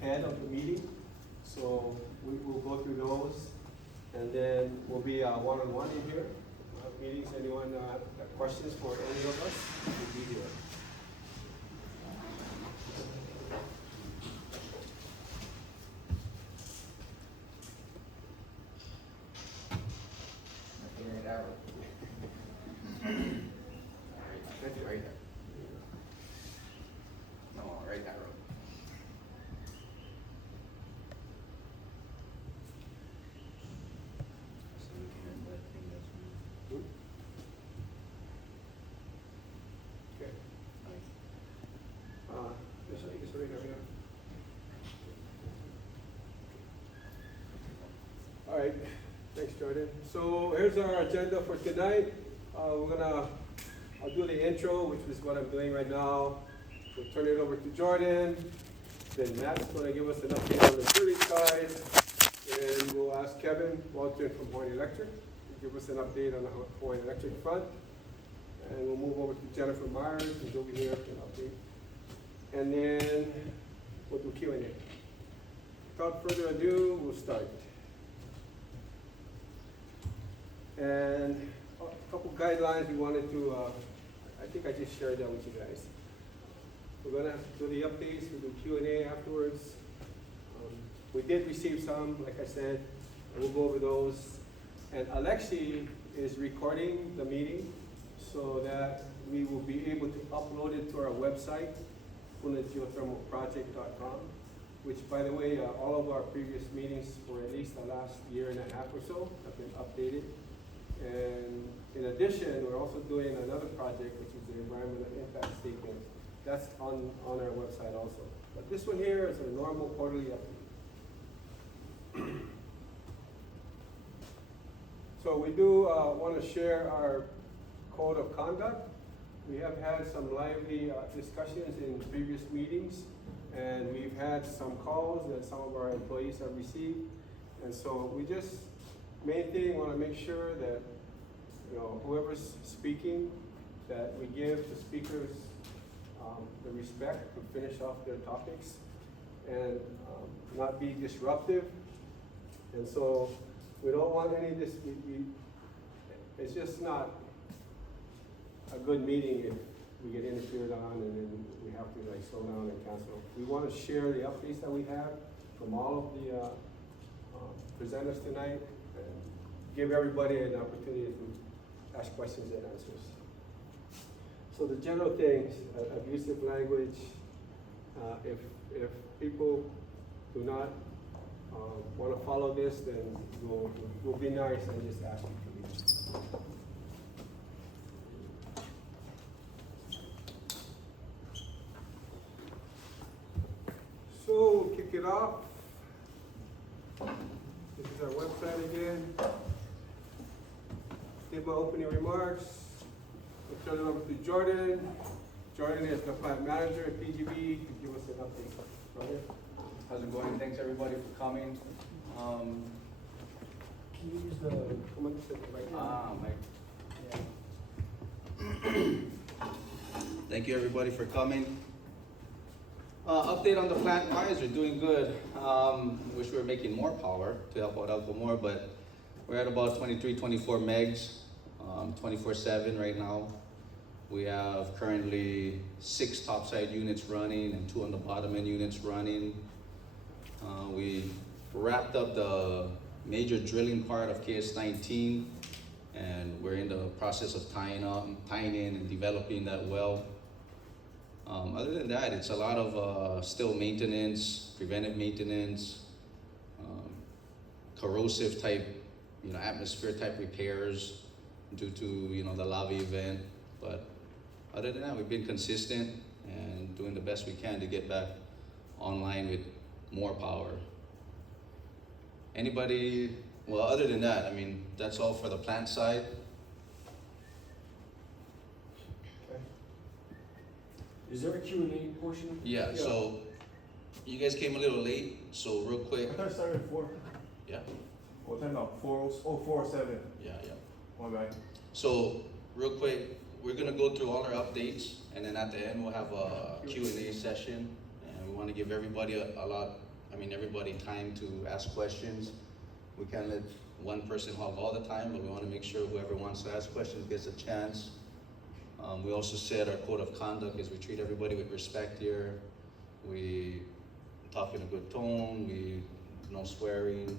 head of the meeting. So we will go through those, and then we'll be one-on-one in here. Meetings, anyone have questions for any of us, we'll be here. Right there. No, right that road. Okay. Yes, I guess right here. All right, thanks, Jordan. So here's our agenda for tonight. I'll do the intro, which is what I'm doing right now. We'll turn it over to Jordan. Then Matt's gonna give us an update on the utility side. And we'll ask Kevin Walton from Hawaii Electric to give us an update on the Hawaii Electric front. And we'll move over to Jennifer Myers, who's over here for an update. And then we'll do Q&A. Without further ado, we'll start. And a couple guidelines we wanted to, I think I just shared that with you guys. We're gonna do the updates, we'll do Q&A afterwards. We did receive some, like I said, and we'll go over those. And Alexi is recording the meeting so that we will be able to upload it to our website, punageothermalproject.com, which, by the way, all of our previous meetings for at least the last year and a half or so have been updated. And in addition, we're also doing another project, which is the environmental impact statement. That's on our website also. But this one here is a normal quarterly update. So we do want to share our code of conduct. We have had some lively discussions in previous meetings, and we've had some calls that some of our employees have received. And so we just, main thing, want to make sure that, you know, whoever's speaking, that we give the speakers the respect to finish off their topics and not be disruptive. And so we don't want any of this, it's just not a good meeting if we get interfered on and then we have to like slow down and cancel. We want to share the updates that we have from all of the presenters tonight and give everybody an opportunity to ask questions and answers. So the general things, abusive language, if people do not want to follow this, then we'll be nice and just ask you to leave. So we'll kick it off. This is our website again. Did my opening remarks. We'll turn it over to Jordan. Jordan is the plant manager at PGV to give us an update. Jordan? How's it going? Thanks everybody for coming. Can you use the right now? Thank you everybody for coming. Update on the plant wise, we're doing good. Wish we were making more power to help out Alco more, but we're at about 23, 24 megs, 24/7 right now. We have currently 6 topside units running and 2 on the bottom end units running. We wrapped up the major drilling part of KS19, and we're in the process of tying in and developing that well. Other than that, it's a lot of still maintenance, preventive maintenance, corrosive type, atmosphere type repairs due to, the lava event. But other than that, we've been consistent and doing the best we can to get back online with more power. Anybody, well, other than that, that's all for the plant side. Is there a Q&A portion? Yeah, so you guys came a little late, so real quick. I thought it started at 4. Yeah. What time now? 4:07. Yeah. My bad. So real quick, we're gonna go through all our updates, and then at the end we'll have a Q&A session, and we want to give everybody a lot everybody time to ask questions. We can't let one person hog all the time, but we want to make sure whoever wants to ask questions gets a chance. We also said our code of conduct is we treat everybody with respect here. We talk in a good tone, no swearing,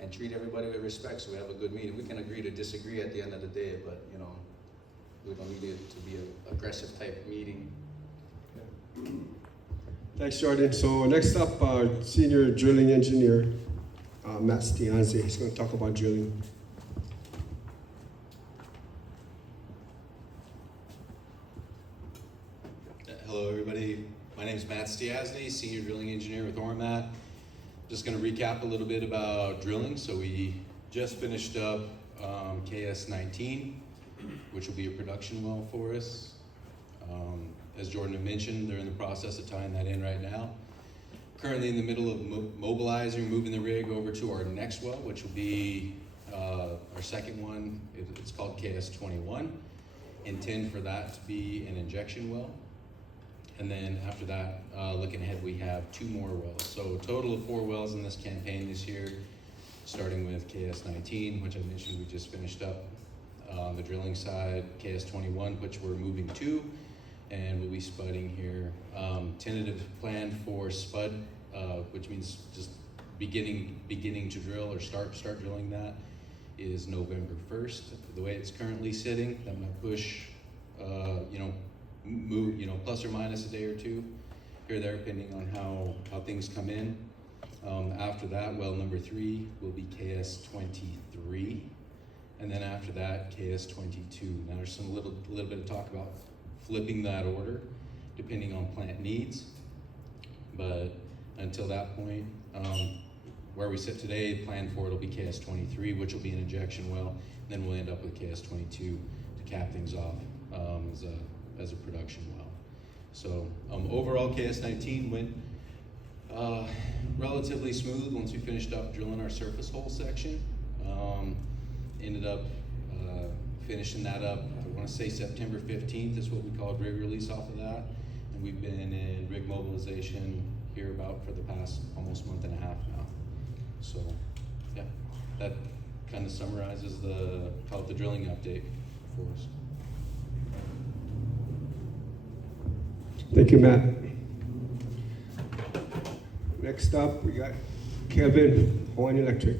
and treat everybody with respect so we have a good meeting. We can agree to disagree at the end of the day, but we don't need it to be an aggressive type meeting. Thanks, Jordan. So next up, senior drilling engineer, Matt Stianzi. He's going to talk about drilling. Hello, everybody. My name is Matt Stiasny, Senior Drilling Engineer with Ormat. Just going to recap a little bit about drilling. So we just finished up KS-19, which will be a production well for us. As Jordan had mentioned, they're in the process of tying that in right now. Currently in the middle of mobilizing, moving the rig over to our next well, which will be our second one. It's called KS-21. Intend for that to be an injection well. And then after that, looking ahead, we have 2 more wells. So a total of 4 wells in this campaign this year, starting with KS-19, which I mentioned we just finished up. On the drilling side, KS-21, which we're moving to, and we'll be spudding here. Tentative plan for spud, which means just beginning to drill or start drilling that, is November 1st. The way it's currently sitting, that might push, move, plus or minus a day or two here or there, depending on how things come in. After that, well number 3 will be KS-23, and then after that, KS-22. Now there's some little bit of talk about flipping that order, depending on plant needs. But until that point, where we sit today, the plan for it will be KS-23, which will be an injection well. Then we'll end up with KS-22 to cap things off as a production well. So overall, KS-19 went relatively smooth once we finished up drilling our surface hole section. Ended up finishing that up, I want to say September 15th is what we called rig release off of that. And we've been in rig mobilization here about for the past almost month and a half now. So yeah, that kind of summarizes the drilling update for us. Thank you, Matt. Next up, we got Kevin, Hawaiian Electric.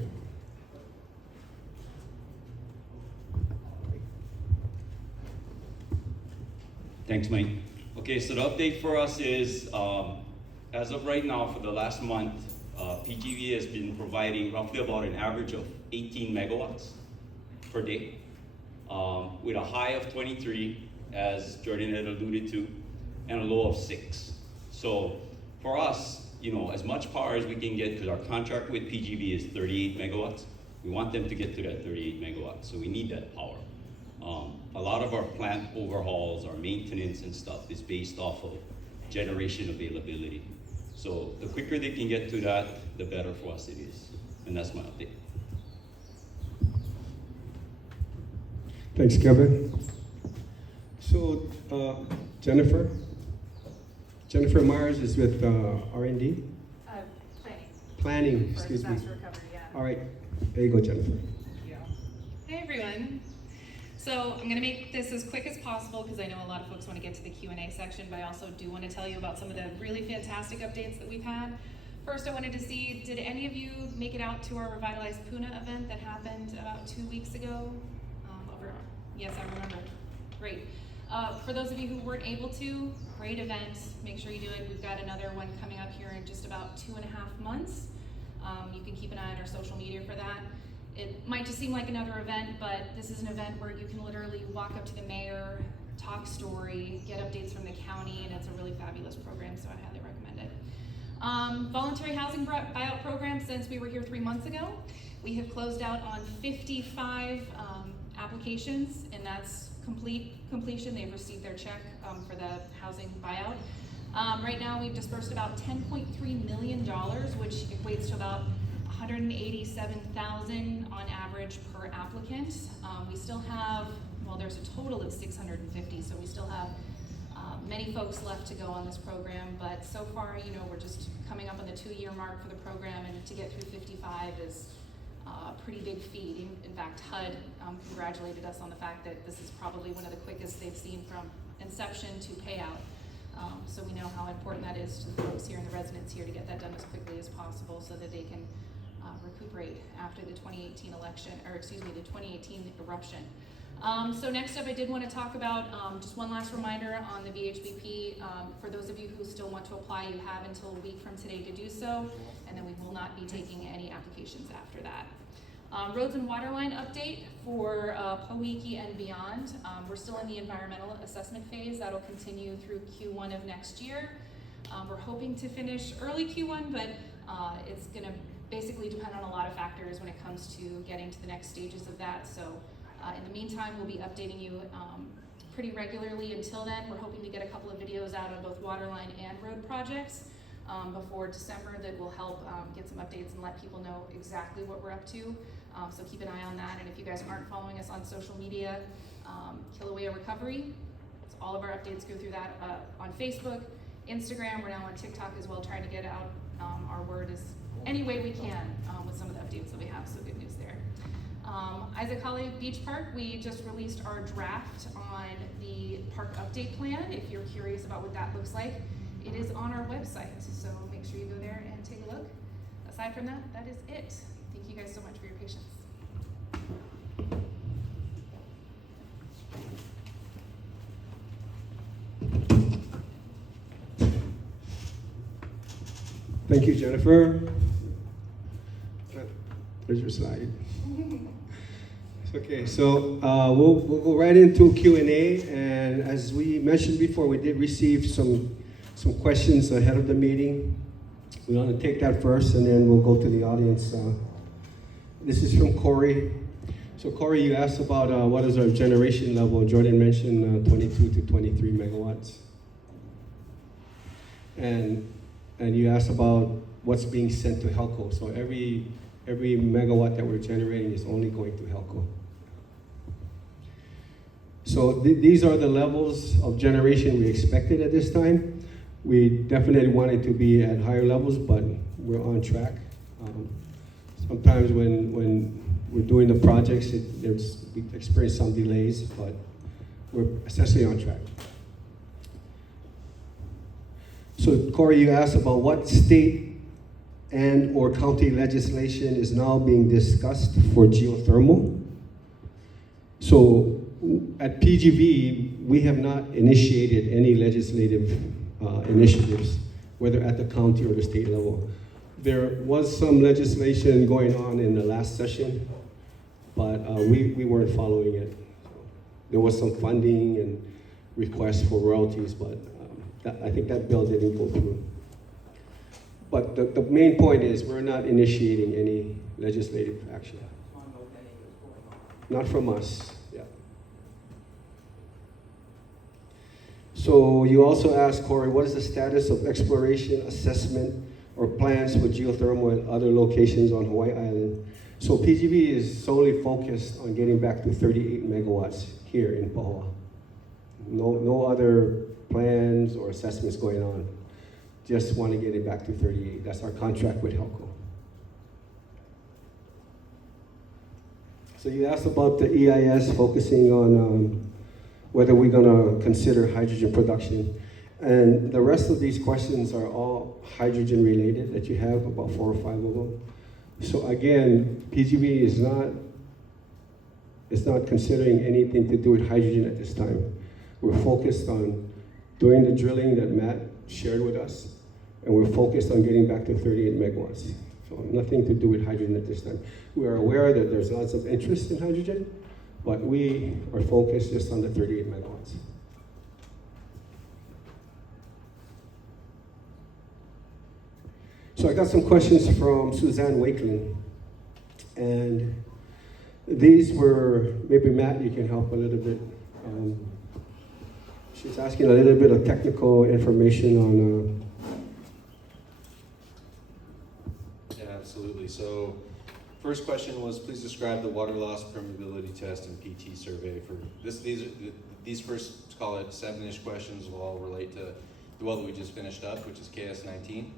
Thanks, Mike. Okay, so the update for us is, as of right now, for the last month, PGV has been providing roughly about an average of 18 megawatts per day, with a high of 23, as Jordan had alluded to, and a low of 6. So for us, as much power as we can get, because our contract with PGV is 38 megawatts, we want them to get to that 38 megawatts, so we need that power. A lot of our plant overhauls, our maintenance and stuff is based off of generation availability. So the quicker they can get to that, the better for us it is. And that's my update. Thanks, Kevin. So, Jennifer Myers is with R&D? Planning. Planning, For excuse me. disaster recovery, yeah. All right, there you go, Jennifer. Thank you. Hey, everyone. So I'm gonna make this as quick as possible because I know a lot of folks want to get to the Q&A section, but I also do want to tell you about some of the really fantastic updates that we've had. First, I wanted to see, did any of you make it out to our Revitalized Puna event that happened about 2 weeks ago? Yes, I remember. Great. For those of you who weren't able to, great event. Make sure you do it. We've got another one coming up here in just about 2.5 months. You can keep an eye on our social media for that. It might just seem like another event, but this is an event where you can literally walk up to the mayor, talk story, get updates from the county, and it's a really fabulous program, so I highly recommend it. Voluntary housing buyout program, since we were here 3 months ago, we have closed out on 55 applications, and that's completion. They've received their check for the housing buyout. Right now, we've dispersed about $10.3 million, which equates to about $187,000 on average per applicant. We still have, well, there's a total of 650, so we still have Many folks left to go on this program, but so far, you know, we're just coming up on the 2-year mark for the program, and to get through 55 is a pretty big feat. In fact, HUD congratulated us on the fact that this is probably one of the quickest they've seen from inception to payout. So we know how important that is to the folks here and the residents here to get that done as quickly as possible so that they can recuperate after the 2018 election, or excuse me, the 2018 eruption. So next up, I did want to talk about just one last reminder on the VHBP. For those of you who still want to apply, you have until a week from today to do so, and then we will not be taking any applications after that. Roads and waterline update for Pahoa and beyond. We're still in the environmental assessment phase. That'll continue through Q1 of next year. We're hoping to finish early Q1, but it's going to basically depend on a lot of factors when it comes to getting to the next stages of that. So in the meantime, we'll be updating you pretty regularly until then. We're hoping to get a couple of videos out on both waterline and road projects before December that will help get some updates and let people know exactly what we're up to. So keep an eye on that. And if you guys aren't following us on social media, Kilauea Recovery, so all of our updates go through that on Facebook, Instagram. We're now on TikTok as well, trying to get out our word as any way we can with some of the updates that we have. So good news there. Isaac Holly Beach Park, we just released our draft on the park update plan. If you're curious about what that looks like, it is on our website. So make sure you go there and take a look. Aside from that, that is it. Thank you guys so much for your patience. Thank you, Jennifer. Where's your slide? Okay, so we'll go right into Q&A, and as we mentioned before, we did receive some questions ahead of the meeting. We want to take that first, and then we'll go to the audience. This is from Corey. So Corey, you asked about what is our generation level. Jordan mentioned 22 to 23 megawatts. And you asked about what's being sent to Helco. So every megawatt that we're generating is only going to Helco. So these are the levels of generation we expected at this time. We definitely wanted to be at higher levels, but we're on track. Sometimes when we're doing the projects, we experience some delays, but we're essentially on track. So Corey, you asked about what state and or county legislation is now being discussed for geothermal. So at PGV, we have not initiated any legislative initiatives, whether at the county or the state level. There was some legislation going on in the last session, but we weren't following it. There was some funding and requests for royalties, but I think that bill didn't go through. But the main point is we're not initiating any legislative action. Not from us, yeah. So you also asked, Corey, what is the status of exploration, assessment, or plans for geothermal at other locations on Hawaii Island? So PGV is solely focused on getting back to 38 megawatts here in Pahoa. No other plans or assessments going on. Just want to get it back to 38. That's our contract with Helco. So you asked about the EIS focusing on whether we're going to consider hydrogen production. And the rest of these questions are all hydrogen related that you have, about 4 or 5 of them. So again, PGV is not considering anything to do with hydrogen at this time. We're focused on doing the drilling that Matt shared with us, and we're focused on getting back to 38 megawatts. So nothing to do with hydrogen at this time. We are aware that there's lots of interest in hydrogen, but we are focused just on the 38 megawatts. So I got some questions from Suzanne Wakeling, and these were, maybe Matt, you can help a little bit. She's asking a little bit of technical information on. Yeah, absolutely. So first question was, please describe the water loss permeability test and PT survey for this. These first, call it 7-ish questions, will all relate to the well that we just finished up, which is KS-19.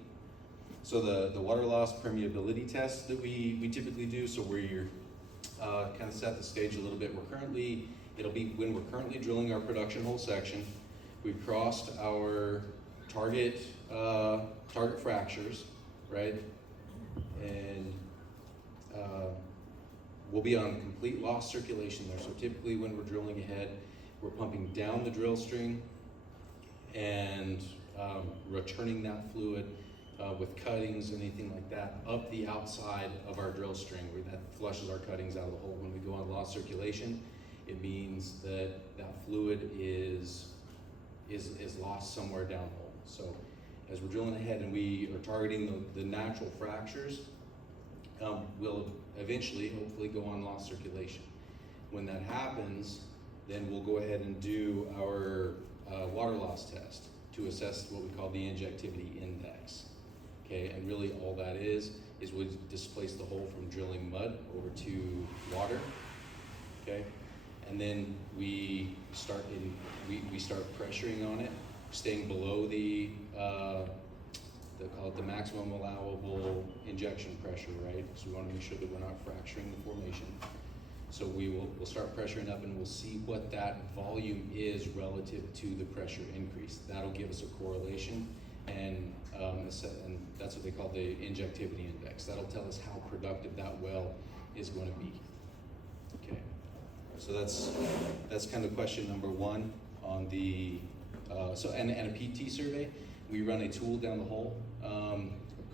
So the water loss permeability test that we typically do, so where you're kind of set the stage a little bit. It'll be when we're currently drilling our production hole section. We've crossed our target fractures, right? And we'll be on complete loss circulation there. So typically when we're drilling ahead, we're pumping down the drill string and returning that fluid with cuttings, anything like that, up the outside of our drill string, where that flushes our cuttings out of the hole. When we go on loss circulation, it means that that fluid is lost somewhere downhole. So as we're drilling ahead and we are targeting the natural fractures, we'll eventually, hopefully, go on loss circulation. When that happens, then we'll go ahead and do our water loss test to assess what we call the injectivity index. Okay, and really all that is we displace the hole from drilling mud over to water. Okay, and then we start pressuring on it, staying below the they call it the maximum allowable injection pressure, right? So we want to make sure that we're not fracturing the formation. So we'll start pressuring up, and we'll see what that volume is relative to the pressure increase. That'll give us a correlation, and that's what they call the injectivity index. That'll tell us how productive that well is going to be. Okay, so that's kind of question number one on the and a PT survey. We run a tool down the hole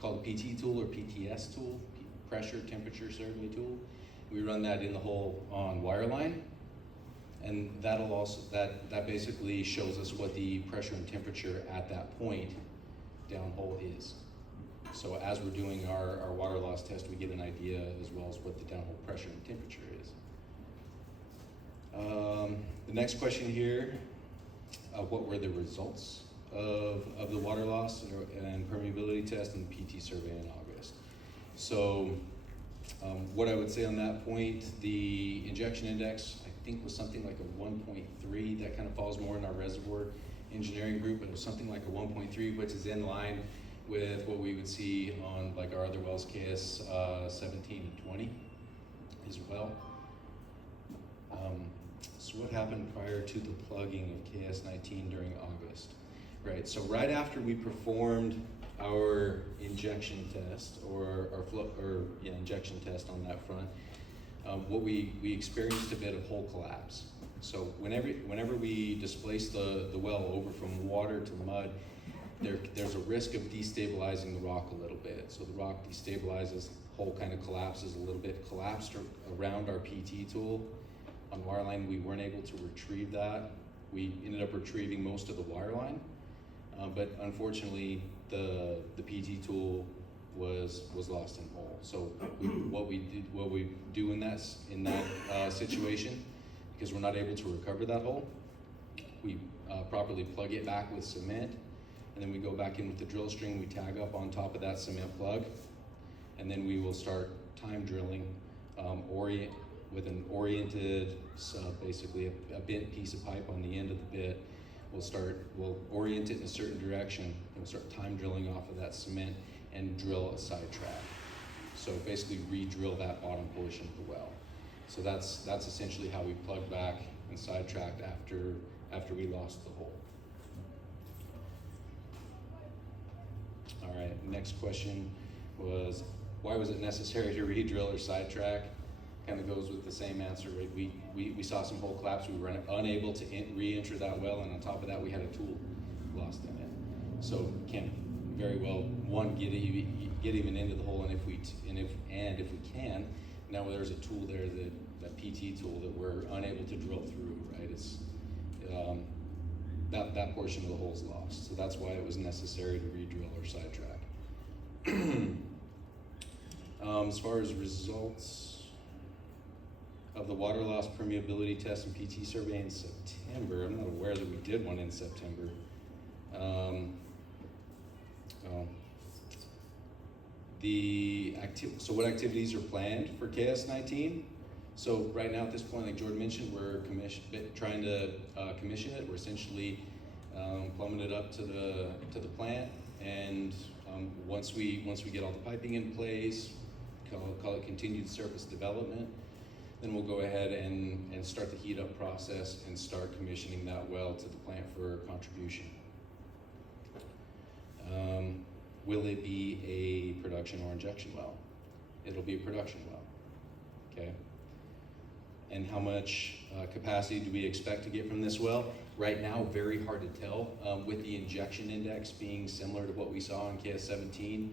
called a PT tool or PTS tool, pressure temperature survey tool. We run that in the hole on wireline, and that basically shows us what the pressure and temperature at that point downhole is. So as we're doing our water loss test, we get an idea as well as what the downhole pressure and temperature is. The next question here, what were the results of the water loss and permeability test and the PT survey in August? So what I would say on that point, the injection index, I think, was something like a 1.3. That kind of falls more in our reservoir engineering group, but it was something like a 1.3, which is in line with what we would see on like our other wells, KS 17 and 20 as well. So what happened prior to the plugging of KS 19 during August? Right, so right after we performed our injection test or injection test on that front, what we experienced a bit of hole collapse. So whenever we displace the well over from water to mud, there's a risk of destabilizing the rock a little bit. So the rock destabilizes, hole kind of collapses a little bit, collapsed around our PT tool. On wireline, we weren't able to retrieve that. We ended up retrieving most of the wireline, but unfortunately, the PT tool was lost in hole. So what we do in that situation, because we're not able to recover that hole, we properly plug it back with cement, and then we go back in with the drill string. We tag up on top of that cement plug, and then we will start time drilling, with an oriented sub, basically a bent piece of pipe on the end of the bit. We'll orient it in a certain direction, and we'll start time drilling off of that cement and drill a sidetrack. So basically re-drill that bottom portion of the well. So that's essentially how we plugged back and sidetracked after we lost the hole. All right, next question was, why was it necessary to re-drill or sidetrack? Kind of goes with the same answer, right? We saw some hole collapse. We were unable to re-enter that well, and on top of that, we had a tool lost in it. So can very well get even into the hole, and if we can, now there's a tool there, that PT tool, that we're unable to drill through, right? It's that portion of the hole is lost. So that's why it was necessary to re-drill or sidetrack. As far as results of the water loss permeability test and PT survey in September, I'm not aware that we did one in September. So what activities are planned for KS19? So right now at this point, like Jordan mentioned, we're trying to commission it. We're essentially plumbing it up to the plant, and once we get all the piping in place, call it continued surface development, then we'll go ahead and start the heat up process and start commissioning that well to the plant for contribution. Will it be a production or injection well? It'll be a production well, okay? And how much capacity do we expect to get from this well? Right now, very hard to tell. With the injection index being similar to what we saw in KS17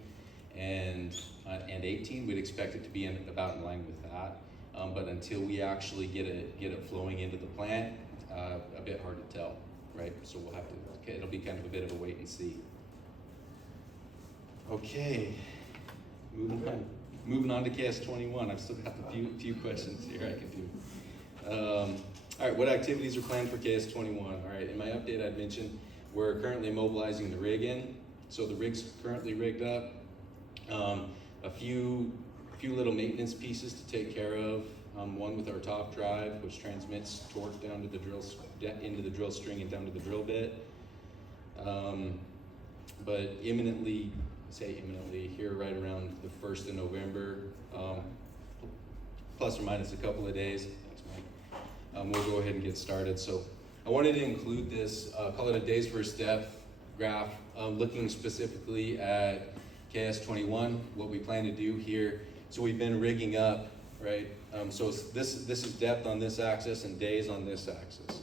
and 18, we'd expect it to be about in line with that. But until we actually get it flowing into the plant, a bit hard to tell, right? So we'll have to, it'll be kind of a bit of a wait and see. Okay, moving on to KS21. I've still got a few questions here I can do. All right, what activities are planned for KS21? All right, in my update I'd mentioned we're currently mobilizing the rig in. So the rig's currently rigged up. A few little maintenance pieces to take care of. One with our top drive, which transmits torque down to the into the drill string and down to the drill bit. But imminently, here right around the 1st of November, plus or minus a couple of days. Thanks, Mike. We'll go ahead and get started. So I wanted to include this, call it a days first depth graph, looking specifically at KS21, what we plan to do here. So we've been rigging up, right? So this is depth on this axis and days on this axis,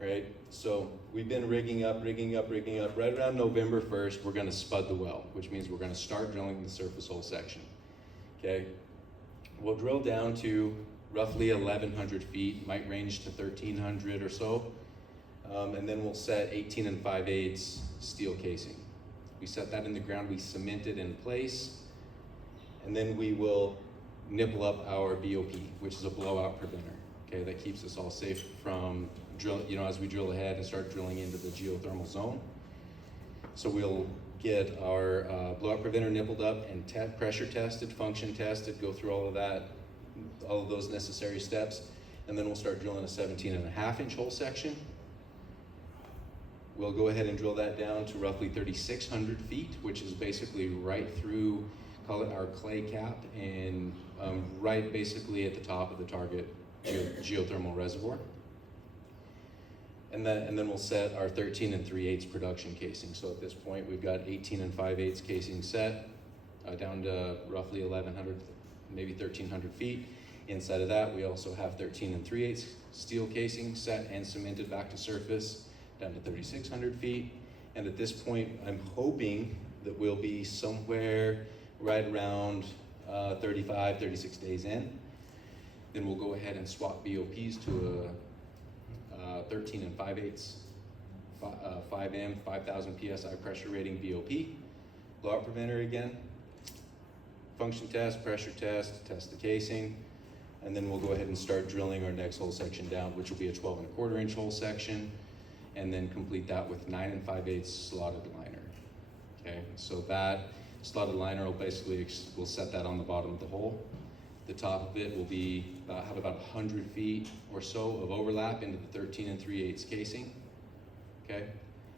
right? So we've been rigging up. Right around November 1st, we're gonna spud the well, which means we're gonna start drilling the surface hole section, okay? We'll drill down to roughly 1,100 feet, might range to 1,300 or so, and then we'll set 18 5/8 steel casing. We set that in the ground, we cement it in place, and then we will nipple up our BOP, which is a blowout preventer, okay? That keeps us all safe from as we drill ahead and start drilling into the geothermal zone. So we'll get our blowout preventer nippled up and pressure tested, function tested, go through all of those necessary steps, and then we'll start drilling a 17.5-inch hole section. We'll go ahead and drill that down to roughly 3,600 feet, which is basically right through, call it our clay cap, and right basically at the top of the target geothermal reservoir. And then we'll set our 13 3/8 production casing. So at this point, we've got 18 5/8 casing set down to roughly 1,100, maybe 1,300 feet. Inside of that, we also have 13 3/8 steel casing set and cemented back to surface down to 3,600 feet. And at this point, I'm hoping that we'll be somewhere right around 35, 36 days in. Then we'll go ahead and swap BOPs to a 13 5/8 5M 5,000 PSI pressure rating BOP. Blowout preventer again. Function test, pressure test the casing, and then we'll go ahead and start drilling our next hole section down, which will be a 12 1/4-inch hole section, and then complete that with 9 5/8 slotted liner. Okay, so that slotted liner will basically, we'll set that on the bottom of the hole. The top of it will be have about 100 feet or so of overlap into the 13 3/8 casing, okay?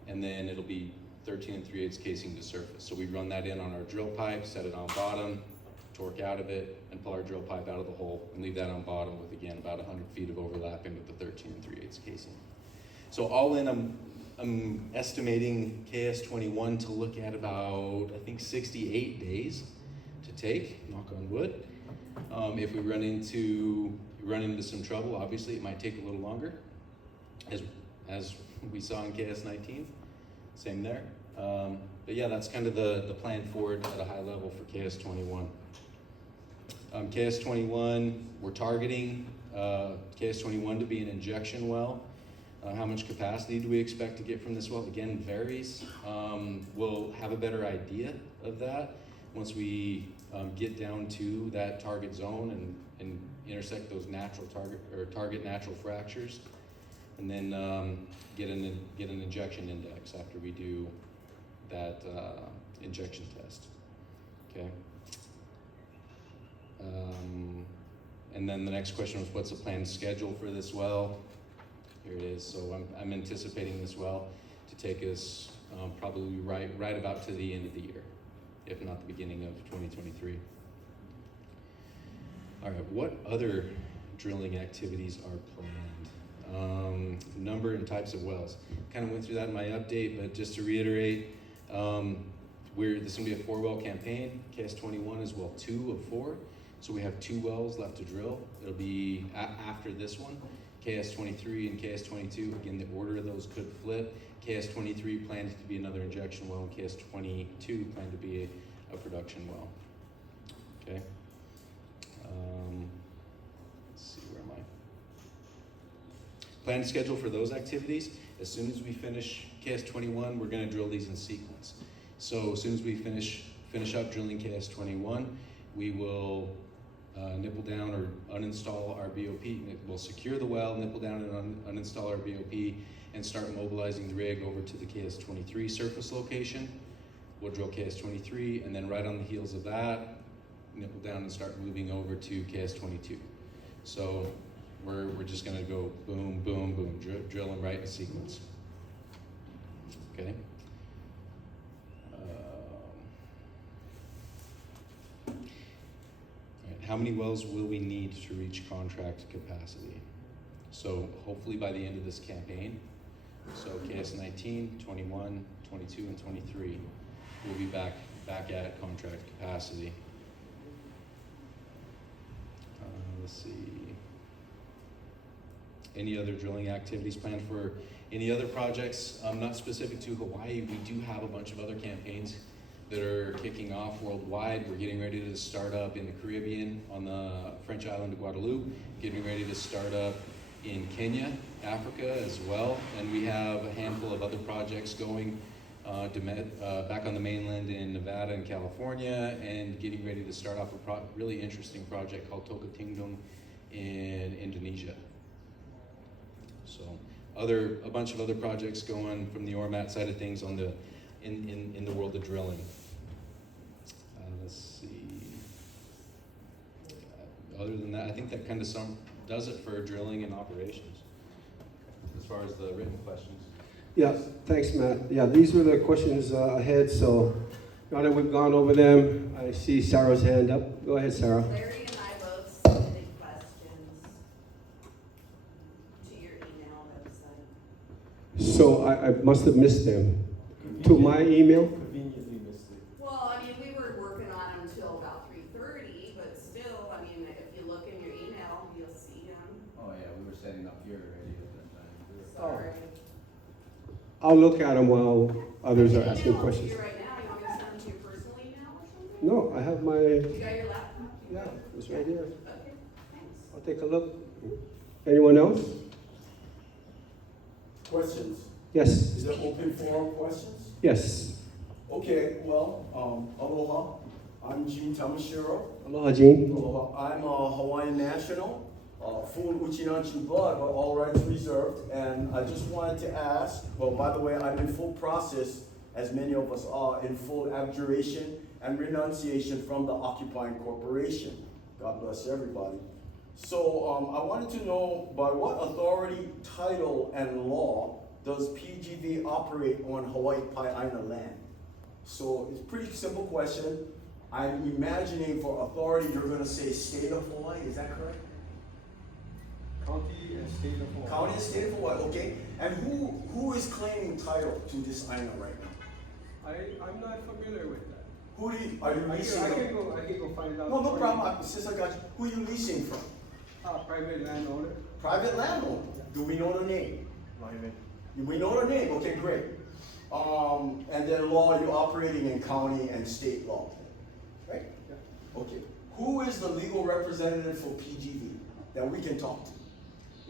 And then it'll be 13 3/8 casing to surface. So we run that in on our drill pipe, set it on bottom, torque out of it, and pull our drill pipe out of the hole, and leave that on bottom with, again, about 100 feet of overlap into the 13 3/8 casing. So all in, I'm estimating KS21 to look at about, I think, 68 days to take, knock on wood. If we run into some trouble, obviously it might take a little longer, as we saw in KS19, same there. But yeah, that's kind of the plan forward at a high level for KS21. KS21, we're targeting KS21 to be an injection well. How much capacity do we expect to get from this well? Again, varies. We'll have a better idea of that once we get down to that target zone and intersect those target natural fractures, and then get an injection index after we do that injection test. Okay. And then the next question was, what's the planned schedule for this well? Here it is. So I'm anticipating this well to take us probably right about to the end of the year, if not the beginning of 2023. All right, what other drilling activities are planned? Number and types of wells. Kind of went through that in my update, but just to reiterate, this is gonna be a 4-well campaign. KS21 is well 2 of 4. So we have 2 wells left to drill. It'll be after this one. KS23 and KS22, again, the order of those could flip. KS23 planned to be another injection well, and KS22 planned to be a production well. Okay. Let's see, where am I? Planned schedule for those activities. As soon as we finish KS21, we're gonna drill these in sequence. So as soon as we finish up drilling KS21, we will nipple down or uninstall our BOP. We'll secure the well, nipple down and uninstall our BOP, and start mobilizing the rig over to the KS23 surface location. We'll drill KS23, and then right on the heels of that, nipple down and start moving over to KS22. So we're just gonna go boom, boom, boom, drill them right in sequence. Okay. How many wells will we need to reach contract capacity? So hopefully by the end of this campaign, so KS19, 21, 22, and 23, we'll be back at contract capacity. Let's see. Any other drilling activities planned for any other projects? Not specific to Hawaii. We do have a bunch of other campaigns that are kicking off worldwide. We're getting ready to start up in the Caribbean on the French island of Guadeloupe, getting ready to start up in Kenya, Africa as well. And we have a handful of other projects going back on the mainland in Nevada and California, and getting ready to start off a really interesting project called Toka Tingdung in Indonesia. So a bunch of other projects going from the ORMAT side of things on the in the world of drilling. Let's see. Other than that, I think that kind of does it for drilling and operations as far as the written questions. Yeah, thanks, Matt. Yeah, these were the questions ahead, so now that we've gone over them, I see Sarah's hand up. Go ahead, Sarah. Larry and I both submitted questions to your email website. So I must have missed them. To my email? Conveniently missed it. Well, I mean, we were working on them until about 3:30, but still, I mean, if you look in your email, you'll see them. Oh yeah, we were setting up here already at that time. Sorry. I'll look at them while others are I can asking email them to questions. you right now. You want me to send them to your personal email or something? No, I have my, You got your laptop? yeah, it's right here. Okay, thanks. I'll take a look. Anyone else? Questions? Yes, Is there open forum questions? yes. Okay, well, aloha. I'm Gene Tamashiro. Aloha, Gene. Aloha. I'm a Hawaiian national, full Uchinanchi blood, but all rights reserved. And I just wanted to ask, well, by the way, I'm in full process, as many of us are, in full abjuration and renunciation from the occupying corporation. God bless everybody. So I wanted to know, by what authority, title, and law does PGV operate on Hawaii Pai'aina land? So it's a pretty simple question. I'm imagining for authority, you're gonna say state of Hawaii, is that correct? County and state of Hawaii. County and state of Hawaii, okay. And who is claiming title to this Aina right now? I'm not familiar with that. Who do you, are you leasing? I can go find out. No for you. problem, since I got you, who are you leasing from? Private landowner. Private landowner, do we know the name? Lyman. We know the name, okay, great. And then law, you're operating in county and state law, right? Yeah. Okay. Who is the legal representative for PGV that we can talk to?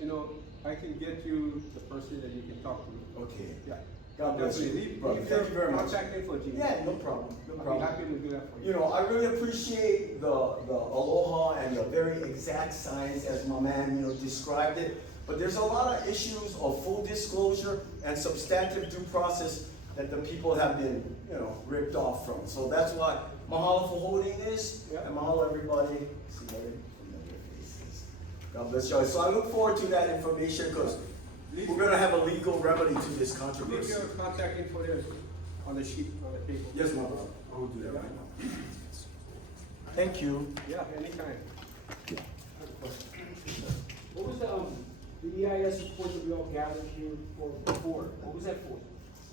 You know, I can get you the person that you can talk to. Okay. Yeah. God bless you. Definitely. Brother, Leave thank you very much. Contact info, Gene. Yeah, no problem, no I'll be problem. happy to do that for you. You know, I really appreciate the aloha and the very exact science as my man, described it. But there's a lot of issues of full disclosure and substantive due process that the people have been, ripped off from. So that's why, mahalo for holding this, Yeah. and mahalo everybody. See very familiar faces. God bless you. So I look forward to that information, because we're gonna have a legal remedy to this Leave controversy. your contact info there on the sheet, on the paper. Yes, my brother, I will do that right now. Thank you. Yeah, anytime. What was the EIS report that we all gathered here for before? What was that for?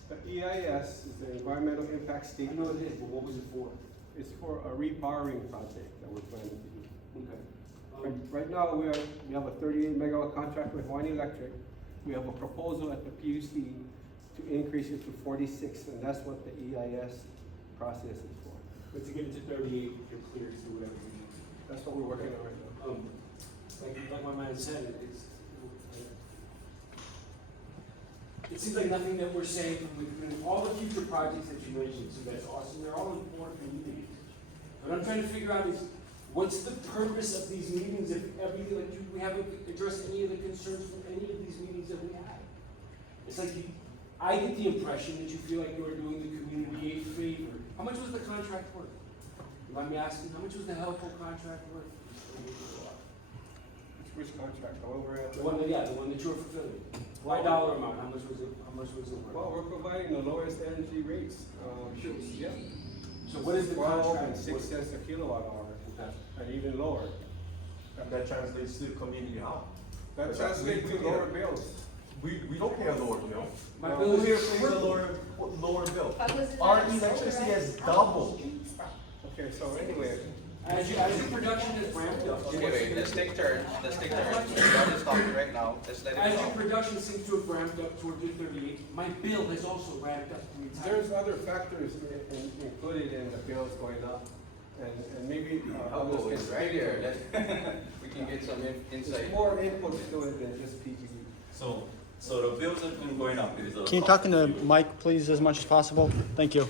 The EIS is the Environmental Impact I Statement. know it is, but what was it for? It's for a repowering project that we're planning to do. Okay. Right now, we have a 38 megawatt contract with Hawaiian Electric. We have a proposal at the PUC to increase it to 46, and that's what the EIS process is for. But to get it to 38, you're clear to do whatever you need. That's what we're working on right now. Like my man said, it seems like nothing that we're saying from all the future projects that you mentioned, so that's awesome, they're all important meetings. What I'm trying to figure out is, what's the purpose of these meetings if everything, like, we haven't addressed any of the concerns from any of these meetings that we had? It's like, I get the impression that you feel like you are doing the community a favor. How much was the contract worth? You mind me asking, how much was the Helco contract worth? Which contract? The one we're at? The one that you were fulfilling. Why dollar amount? How much was it? Well, we're providing the lowest energy rates. Yeah. So what is the 12 and contract? 6 cents a kilowatt hour, and even lower. And that translates to community how? That translates to lower bills. We don't pay a lower bill. My Well, bill Who here is pays a lower bill? But was it Our not electricity solar? has doubled. Okay, so anyway, As your production is ramped up. Okay, wait, let's take turns, Y'all just talking right now, let's let it As your go. production seems to have ramped up toward your 38, my bill has also ramped up 3 times. there's other factors included in the bills going up, and maybe others Oh, can it's right here, we can get some insight. There's more inputs to it than just PGV. So the bills have been going up because of. Can you talk in the mic, please, as much as possible? Thank you.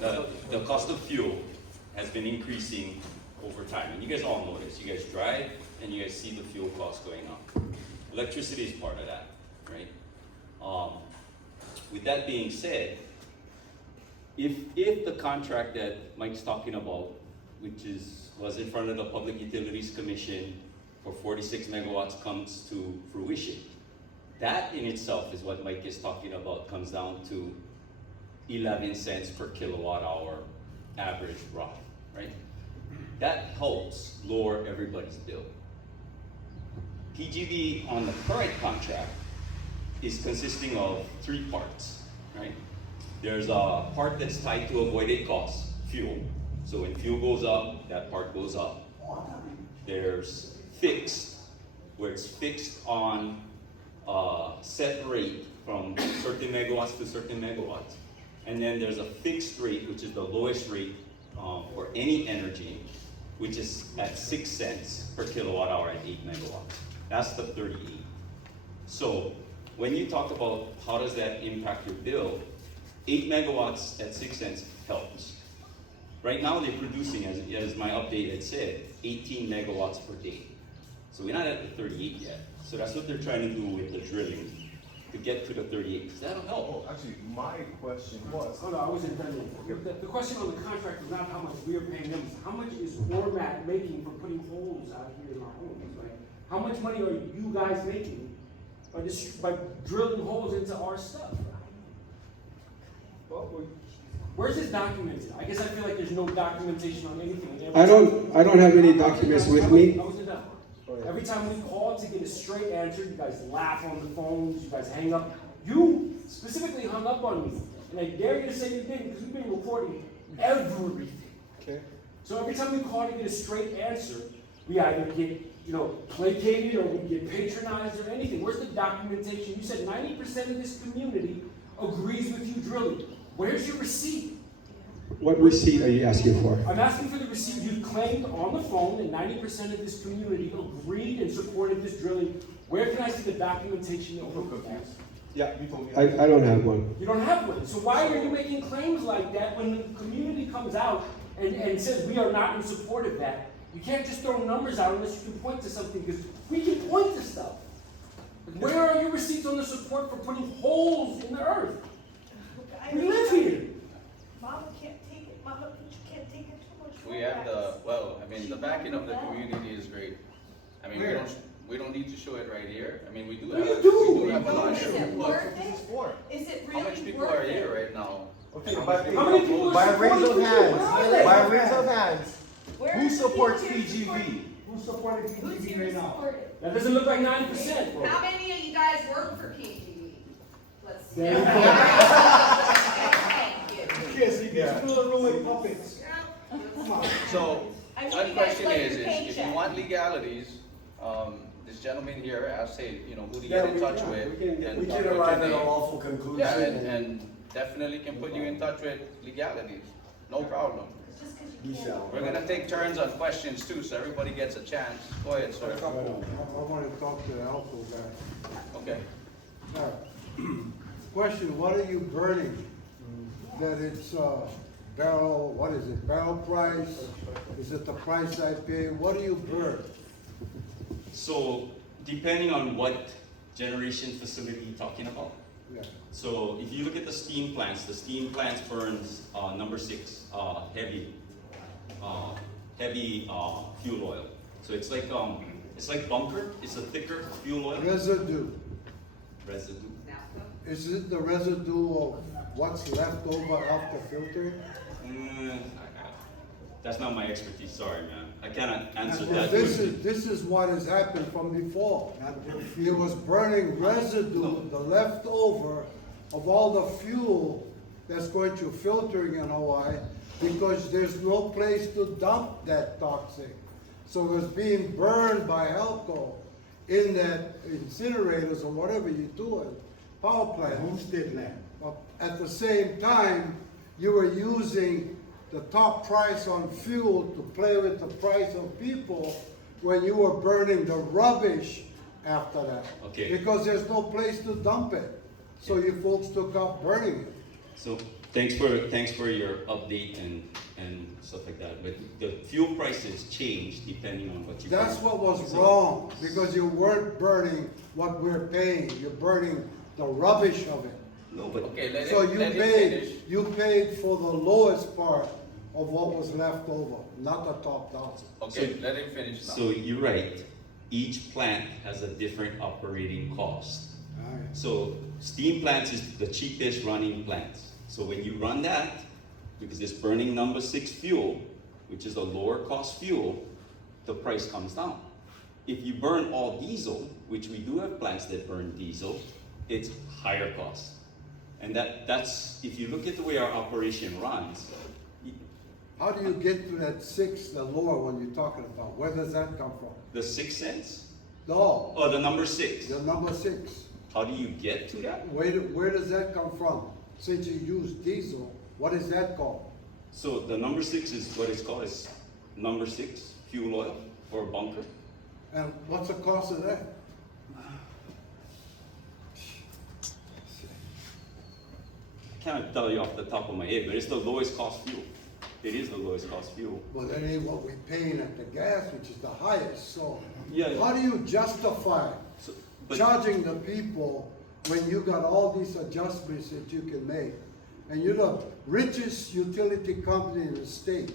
The cost of fuel has been increasing over time, and you guys all know this. You guys drive and you guys see the fuel costs going up. Electricity is part of that, right? With that being said, if the contract that Mike's talking about, which was in front of the Public Utilities Commission for 46 megawatts comes to fruition, that in itself is what Mike is talking about, comes down to 11 cents per kilowatt hour average rough, right? That helps lower everybody's bill. PGV on the current contract is consisting of 3 parts, right? There's a part that's tied to avoided costs, fuel. So when fuel goes up, that part goes up. There's fixed, where it's fixed on a set rate from certain megawatts to certain megawatts. And then there's a fixed rate, which is the lowest rate for any energy, which is at 6 cents per kilowatt hour at 8 megawatts. That's the 38. So when you talk about how does that impact your bill, 8 megawatts at 6 cents helps. Right now they're producing, as my update had said, 18 megawatts per day. So we're not at the 38 yet. So that's what they're trying to do with the drilling, to get to the 38, because that'll help. Oh, actually, my question was, Hold on, I wasn't done yet. The question on the contract is not how much we are paying them, it's how much is Ormat making for putting holes out here in our homes, right? How much money are you guys making by drilling holes into our stuff? Well, Where's this documented? I guess I feel like there's no documentation on anything. I don't have any documents with me. I wasn't done. Every time we call to get a straight answer, you guys laugh on the phones, you guys hang up. You specifically hung up on me, and I dare you to say you didn't, because we've been recording everything. Okay. So every time we call to get a straight answer, we either get, placated or we get patronized or anything. Where's the documentation? You said 90% of this community agrees with you drilling. Where's your receipt? What receipt are you asking for? I'm asking for the receipt. You claimed on the phone that 90% of this community agreed and supported this drilling. Where can I see the documentation that I'm proof that? confused. Yeah, You told me. I don't have one. You don't have one. So why are you making claims like that when the community comes out and says we are not in support of that? You can't just throw numbers out unless you can point to something, because we can point to stuff. Where are your receipts on the support for putting holes in the earth? We live here. Mama can't take it, Mama, you can't take it too much. We have the backing of the community is great. I mean, we don't need to show it right here. I mean, we do have. We do. We do have a lot Is it here. worth it? Is it How much really people are worth here it? right now? Okay, How by, much people How many are people voting? by a raise of hands, Where are they? by a raise of hands, Where who is the supports people here PGV? supporting? Who's supporting Who's PGV here right now? supporting? That doesn't look like 9%, bro. How many of you guys work for PGV? Let's see. There you go. Thank you. Yes, he gets full of rolling puppets. So, I know my you guys question like is your if you paycheck. want legalities, this gentleman here asked, say, you know, who to Yeah, get in we- touch yeah, with. we can get- and We talk can with arrive your at a name. lawful conclusion. Yeah, and definitely can put you in touch with legalities, no problem. It's just 'cause We you can't. shall. We're gonna take turns on questions too, so everybody gets a chance. Go ahead, sir. I want to talk to the Alco guy. Okay. All right. Question, what are you burning? That it's barrel, what is it, barrel price? Is it the price I pay? What do you burn? So depending on what generation facility you're talking about. Yeah. So if you look at the steam plants burns number 6 heavy fuel oil. So it's like bunker. It's a thicker fuel oil. Residue. Residue. Is it the residue of what's left over after filtering? Mm, that's not my expertise. Sorry, man. I cannot answer Well, that. this is what has happened from before. It was burning residue, the leftover of all the fuel that's going through filtering in Hawaii, because there's no place to dump that toxic. So it was being burned by alcohol in that incinerators or whatever you do it, power plant. Who's did that? At the same time, you were using the top price on fuel to play with the price of people when you were burning the rubbish after that. Okay. Because there's no place to dump it. So you folks took up burning it. So thanks for your update and stuff like that. But the fuel prices change depending on what you. That's burn. what was So- wrong, because you weren't burning what we're paying. You're burning the rubbish of it. No, but Okay, let So him finish. you paid for the lowest part of what was left over, not the top down. Okay, let him finish now. so you're right. Each plant has a different operating cost. Alright. So steam plants is the cheapest running plants. So when you run that, because it's burning number 6 fuel, which is a lower cost fuel, the price comes down. If you burn all diesel, which we do have plants that burn diesel, it's higher cost. And that's, if you look at the way our operation runs, How do you get to that 6, the lower one you're talking about? Where does that come from? the 6 cents, No, or the number 6, the number 6. how do you get to that? Where does that come from? Since you use diesel, what is that called? So the number 6 is what it's called, is number 6 fuel oil or bunker. And what's the cost of that? I cannot tell you off the top of my head, but it's the lowest cost fuel. It is the lowest cost fuel. Well, that ain't what we're paying at the gas, which is the highest, so. Yeah. How do you justify So, but charging the people when you got all these adjustments that you can make? And you're the richest utility company in the state.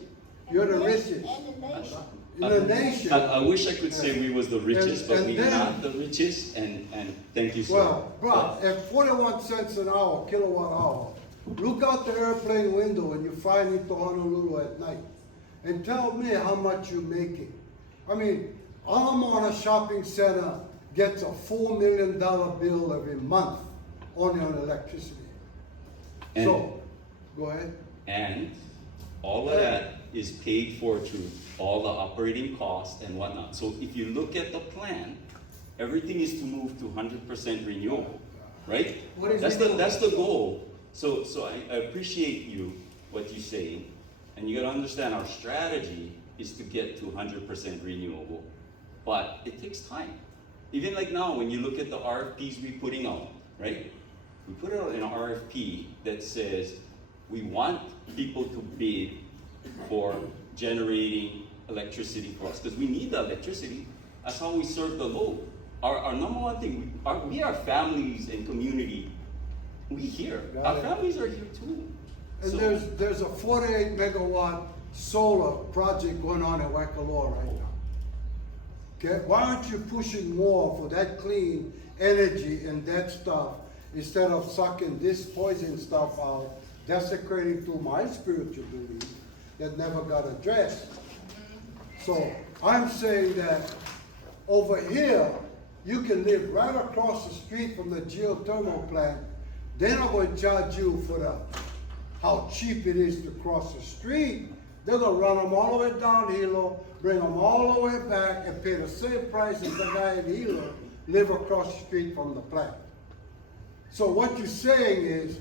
You're the richest And the nation. in the nation. I wish I could say we was the richest, but And we're then- not the richest, and thank you, sir. Well, bro, at 41 cents an hour, kilowatt hour, look out the airplane window when you fly into Honolulu at night and tell me how much you're making. I mean, Alamana Shopping Center gets a $4 million bill every month only on electricity. And- So, go ahead. And all of that is paid for through all the operating costs and whatnot. So if you look at the plan, everything is to move to 100% renewable, right? What is That's renewable? that's the goal. So I appreciate what you say, and you gotta understand our strategy is to get to 100% renewable, but it takes time. Even like now, when you look at the RFPs we're putting out, right? We put out an RFP that says we want people to bid for generating electricity for us, because we need the electricity. That's how we serve the load. our number one thing, we are families and community. We here. Got Our it. families are here too. And So- there's a 48 megawatt solar project going on in Waikoloa right now. Okay, why aren't you pushing more for that clean energy and that stuff instead of sucking this poison stuff out, desecrating to my spiritual belief that never got addressed? So I'm saying that over here, you can live right across the street from the geothermal plant. They're not going to charge you for how cheap it is to cross the street. They're going to run them all the way down Hilo, bring them all the way back, and pay the same price as the guy in Hilo live across the street from the plant. So what you're saying is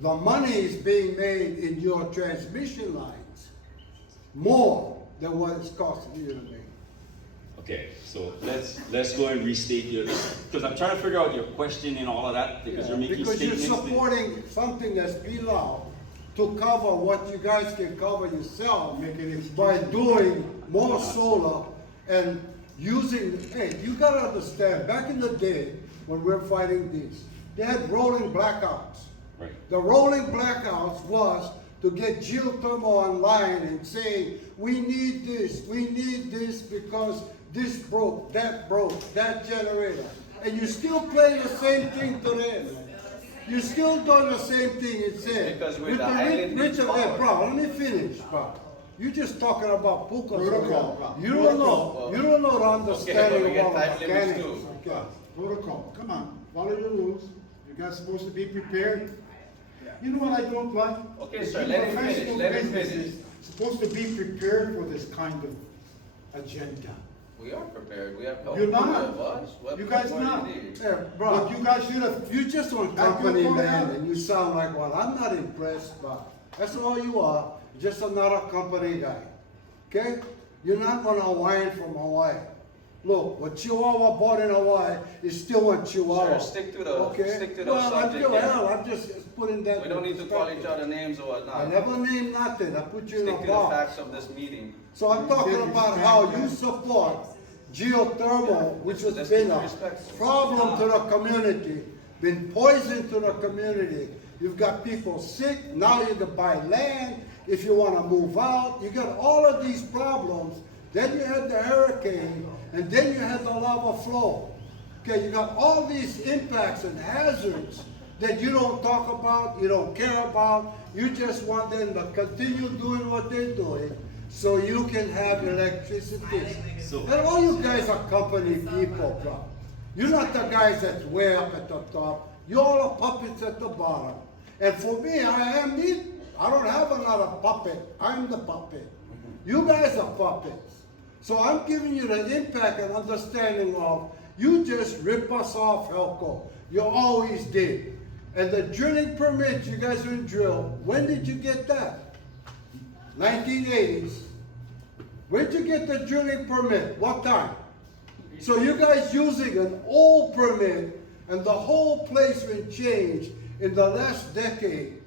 the money is being made in your transmission lines more than what it's costing you to make. Okay, so let's go and restate your, because I'm trying to figure out your question and all of that, because you're making Because you're statements. supporting something that's below to cover what you guys can cover yourself by doing more solar and using, hey, you gotta understand, back in the day when we're fighting these, they had rolling blackouts. Right. The rolling blackouts was to get geothermal online and say, we need this because this broke, that generator. And you still playing the same thing today, man. You're still doing the same thing it said. Because we're With the island needs Richard, power. hey, bro, let me finish, bro. You're just talking about Puka. Protocol. You don't know the understanding we of get all the time limits mechanics. too. Okay. Protocol, come on, follow your rules. You guys supposed to be prepared. You know what I don't like? Okay, sir, let him finish, Professional let him businesses finish. supposed to be prepared for this kind of agenda. We are prepared, we have help. You're not. Of us. What You guys more do not. need? Yeah, bro. But you guys should have. You just on company land and you sound like one. I'm not impressed, but that's all you are. Just another company guy. Okay? You're not one Hawaiian from Hawaii. Look, what Chihuahua bought in Hawaii is still what Chihuahua. Sir, stick to the Well, subject. I'm just putting that. We don't in need to call each perspective. other names or whatnot. I never named nothing. I put you in Stick a to the box. facts of this meeting. So I'm talking about how you support geothermal, which has Let's been keep a respect. problem to the community, been poison to the community. You've got people sick, now you can buy land if you wanna move out. You got all of these problems. Then you had the hurricane, and then you had the lava flow. Okay, you got all these impacts and hazards that you don't talk about, you don't care about. You just want them to continue doing what they're doing so you can have electricity. And all you guys are company people, bro. You're not the guys that's way up at the top. You're all the puppets at the bottom. And for me, I am me. I don't have another puppet. I'm the puppet. You guys are puppets. So I'm giving you the impact and understanding of you just rip us off, Helco. You always did. And the drilling permits you guys didn't drill, when did you get that? 1980s. Where'd you get the drilling permit? What time? So you guys using an old permit and the whole place been changed in the last decade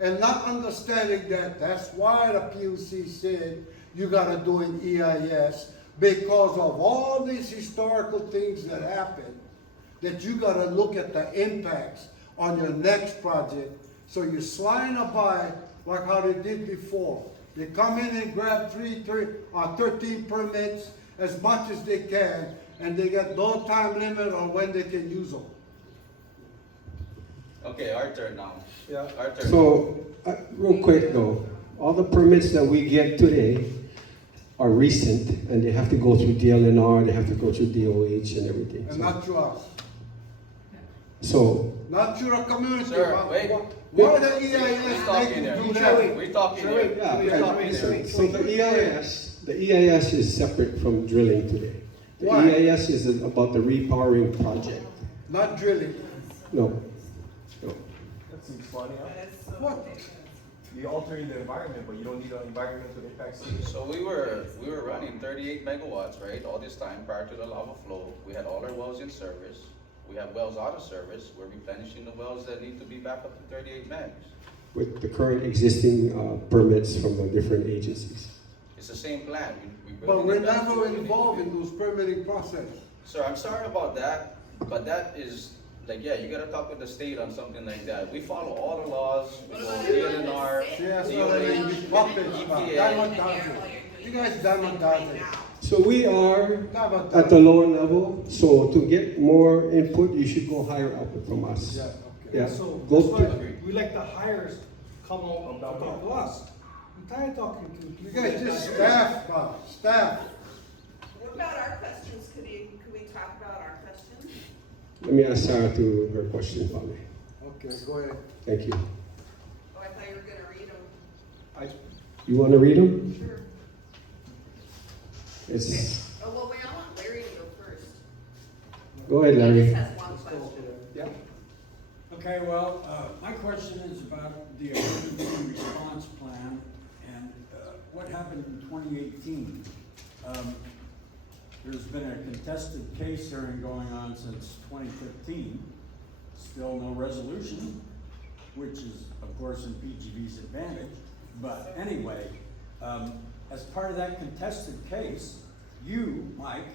and not understanding that that's why the PUC said you gotta do an EIS because of all these historical things that happened, that you gotta look at the impacts on your next project. So you're sliding by like how they did before. They come in and grab 13 permits as much as they can, and they got no time limit on when they can use them. Okay, our turn now. Yeah. Our turn. So, real quick though, all the permits that we get today are recent, and they have to go through DLNR, they have to go through DOH and everything. And not through us. So, Not through the community. Sir, but wait. why the We're EIS talking make here. you do that? We're talking here. yeah, We're talking so, here. so the EIS is separate from drilling today. The Why? EIS is about the repowering project. Not drilling. No, no. That seems funny, huh? What? You're altering the environment, but you don't need an environmental impact statement. So we were running 38 megawatts, right? All this time prior to the lava flow. We had all our wells in service. We have wells out of service. We're replenishing the wells that need to be back up to 38 megs. With the current existing permits from the different agencies. It's the same plan. But we're never involved in those permitting process. Sir, I'm sorry about that, but that is, like, yeah, you gotta talk with the state on something like that. We follow all the laws, we go DNR, Yes, DOH, you puppets, EPA. You guys done it. So we are at the lower level, so to get more input, you should go higher up from us. Yeah, Yeah, So go that's why to, we like the hires come out and talk to us. I'm tired of talking to You people. guys just staff, staff. What about our questions? Could we talk about our questions? let me ask Sarah to her question for me. Okay, go ahead. Thank you. Oh, I thought you were gonna read them. You wanna read them? Sure. It's, Oh, well, I want Larry to go first. go ahead, He Larry. just has one question. Yeah. Okay, well, my question is about the emergency response plan and what happened in 2018. There's been a contested case hearing going on since 2015. Still no resolution, which is, of course, in PGV's advantage. But anyway, as part of that contested case, you, Mike,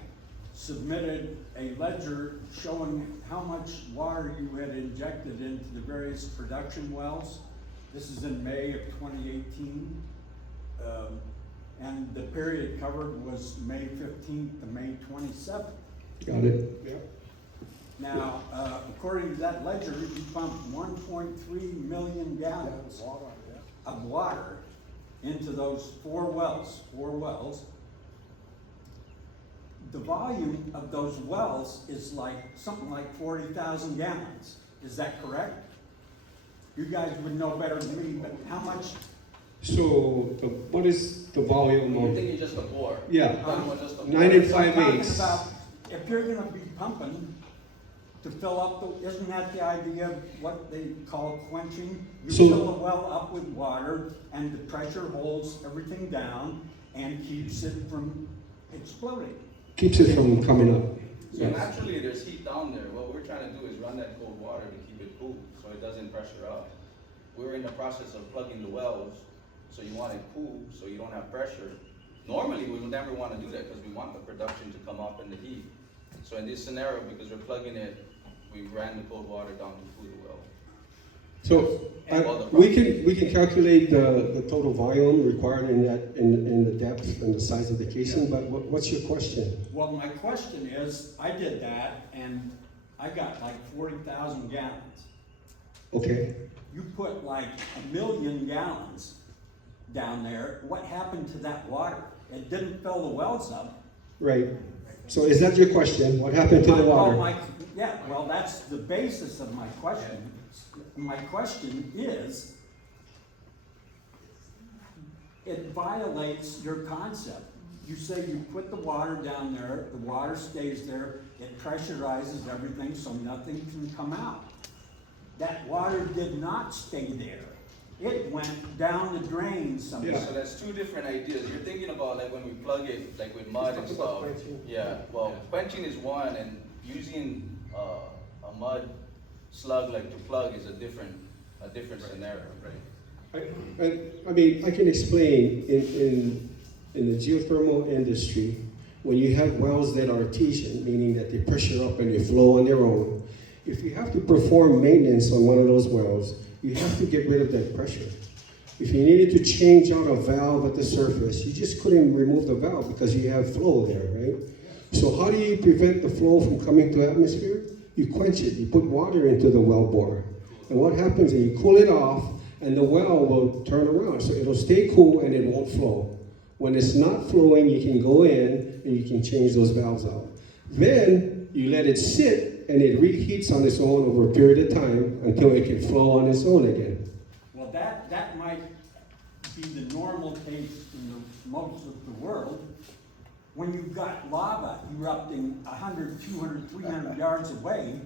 submitted a ledger showing how much water you had injected into the various production wells. This is in May of 2018. And the period covered was May 15th to May 27th. Got it? Yeah. Now, according to that ledger, you pumped 1.3 million gallons of water into those four wells. The volume of those wells is like, something like 40,000 gallons. Is that correct? You guys would know better than me, but how much? So, what is the volume You're of? thinking just a bore. Yeah. Talking about just a bore. 9 and I'm 5 talking eighths. about, if you're gonna be pumping to fill up the, isn't that the idea of what they call quenching? You So- fill the well up with water and the pressure holds everything down and keeps it from exploding. Keeps it from coming up. So naturally, there's heat down there. What we're trying to do is run that cold water to keep it cool, so it doesn't pressure up. We're in the process of plugging the wells, so you want it cool, so you don't have pressure. Normally, we would never want to do that because we want the production to come up in the heat. So in this scenario, because we're plugging it, we ran the cold water down to cool the well. So, And all the we can calculate the total volume required in that, in the depth and the size of the casing, but what's your question? Well, my question is, I did that and I got like 40,000 gallons. Okay. You put like 1 million gallons down there. What happened to that water? It didn't fill the wells up. Right. So is that your question? What happened to the water? Well, that's the basis of my question. My question is, it violates your concept. You say you put the water down there, the water stays there, it pressurizes everything so nothing can come out. That water did not stay there. It went down the drain somewhere. Yeah, so that's two different ideas. You're thinking about like when we plug it, like with mud and stuff. Yeah, well, quenching is one, and using a mud slug like to plug is a different scenario. I mean, I can explain in the geothermal industry, when you have wells that are artesian, meaning that they pressure up and they flow on their own, if you have to perform maintenance on one of those wells, you have to get rid of that pressure. If you needed to change out a valve at the surface, you just couldn't remove the valve because you have flow there, right? So how do you prevent the flow from coming to atmosphere? You quench it, you put water into the well bore. And what happens is you cool it off and the well will turn around. So it'll stay cool and it won't flow. When it's not flowing, you can go in and you can change those valves out. Then you let it sit and it reheats on its own over a period of time until it can flow on its own again. Well, that might be the normal case in most of the world. When you've got lava erupting 100, 200, 300 yards away,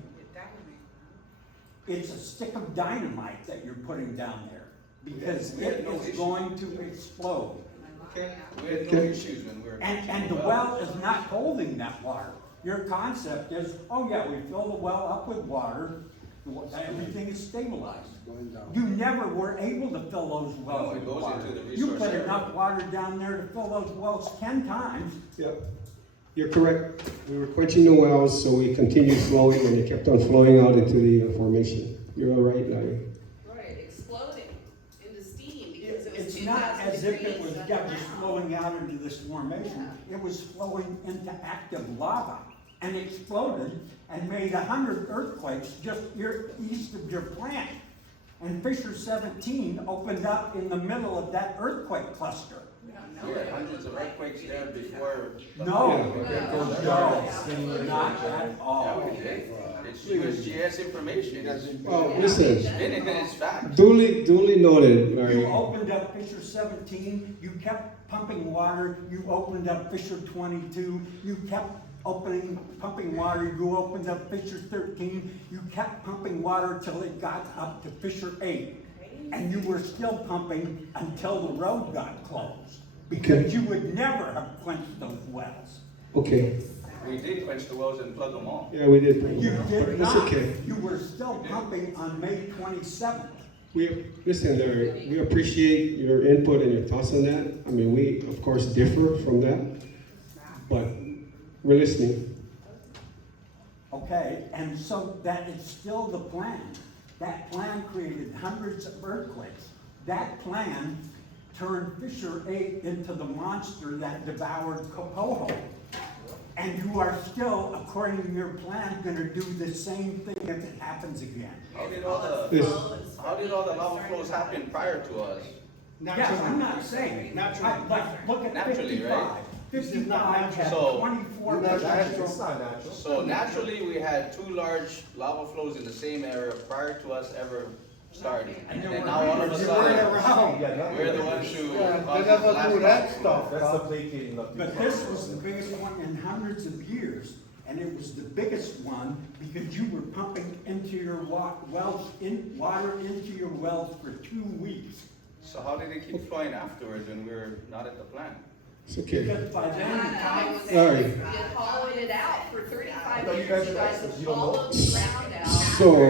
it's a stick of dynamite that you're putting down there because it is going to explode. Okay. We had no issues when we were. And the well is not holding that water. Your concept is, oh yeah, we fill the well up with water, everything is stabilized. You never were able to fill those wells with water. You put enough water down there to fill those wells 10 times. Yep. You're correct. We were quenching the wells, so we continued flowing, and they kept on flowing out into the formation. You're all right, Larry. Right, exploding into steam because it was It's 2,000 not as if it was degrees just flowing out into this formation. It was flowing into active lava and exploded and made 100 earthquakes just east of your plant. And Fissure 17 opened up in the middle of that earthquake cluster. We had hundreds of earthquakes there before. No, no, not at all. Yeah, we did. It's USGS information. Oh, listen. It's been in its fact. Duly noted, Larry. You opened up Fissure 17, you kept pumping water, you opened up Fissure 22, you kept pumping water, you opened up Fissure 13, you kept pumping water till it got up to Fissure 8. And you were still pumping until the road got closed. Because you would never have quenched those wells. Okay. We did quench the wells and plug them all. Yeah, we did. You did That's not. okay. You were still pumping on May 27th. Listen, Larry, we appreciate your input and your thoughts on that. I mean, we, of course, differ from that, but we're listening. Okay, and so that is still the plan. That plan created hundreds of earthquakes. That plan turned Fissure 8 into the monster that devoured Pahoa. And you are still, according to your plan, gonna do the same thing if it happens again. How did all the lava flows happen prior to us? Yes, I'm not saying, but look at Naturally, 55. right? 55 had So- 24 It's projects. not natural. So naturally, we had two large lava flows in the same area prior to us ever starting. And then now all of a sudden, we're the ones who. They never do that stuff. That's the placating of But this was the biggest one in hundreds of years, and it was the biggest one because you were pumping into your water into your wells for 2 weeks. So how did it keep flowing afterwards when we were not at the plant? It's okay. Because by then, Sorry. You hollowed it out for 35 No, you years, guys you are guys experts. have You don't know. hollowed the ground out. So-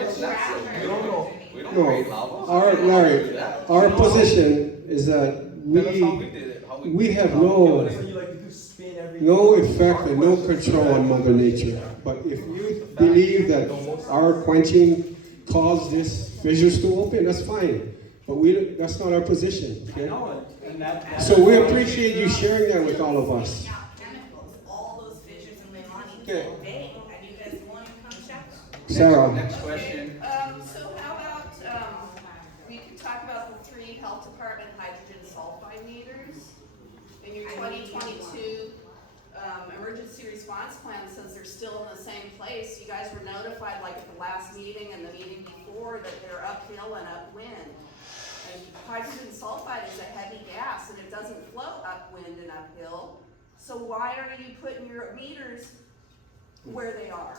It's natural. You don't know. We don't No, create lava. our, We don't do Larry, that. our position is that Tell us how we we did it. How we have So no you like to do spin every. no effect and no control on Mother Nature. But if you believe that our quenching caused this fissures to open, that's fine. But that's not our position, I okay? know it, and that. So we appreciate you sharing that with all of us. Chemicals, all those fissures in Leilani Okay. all day. Have you guys want to come check them? Sarah, Next question. So how about, we could talk about the 3 health department hydrogen sulfide meters in your 2022 emergency response plan, since they're still in the same place. You guys were notified like at the last meeting and the meeting before that they're uphill and upwind. And hydrogen sulfide is a heavy gas and it doesn't flow upwind and uphill. So why are you putting your meters where they are?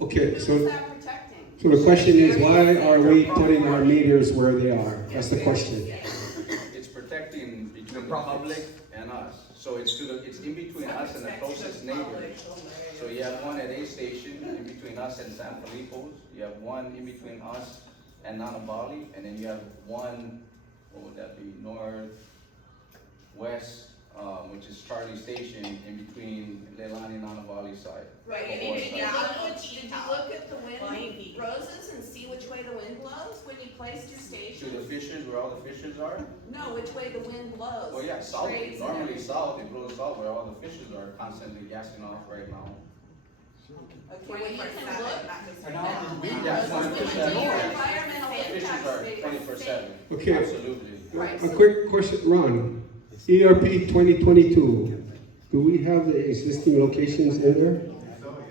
okay, Who is so that protecting? the question is, why are we putting our meters where they are? That's the question. It's protecting between the public and us. So it's in between us and the closest neighbors. So you have one at A Station in between us and San Felipe's. You have one in between us and Nanabali, and then you have one, what would that be, northwest, which is Charlie Station, in between Leilani and Nanabali side. Right, Pahoa and did you side. look at the wind roses and see which way the wind blows when you placed your To station? the fissures, where all the fissures are? No, which way the wind blows. Well, yeah, south, Trades and normally everything. south, it blows south where all the fissures are constantly gassing off right now. Okay, well, you can look. And all the Wind Yeah, roses, when you do 20%. your environmental Fissures impact are statement. 24/7. Okay. Absolutely. Right, A so- quick question, Ron. ERP 2022, do we have the existing locations in there?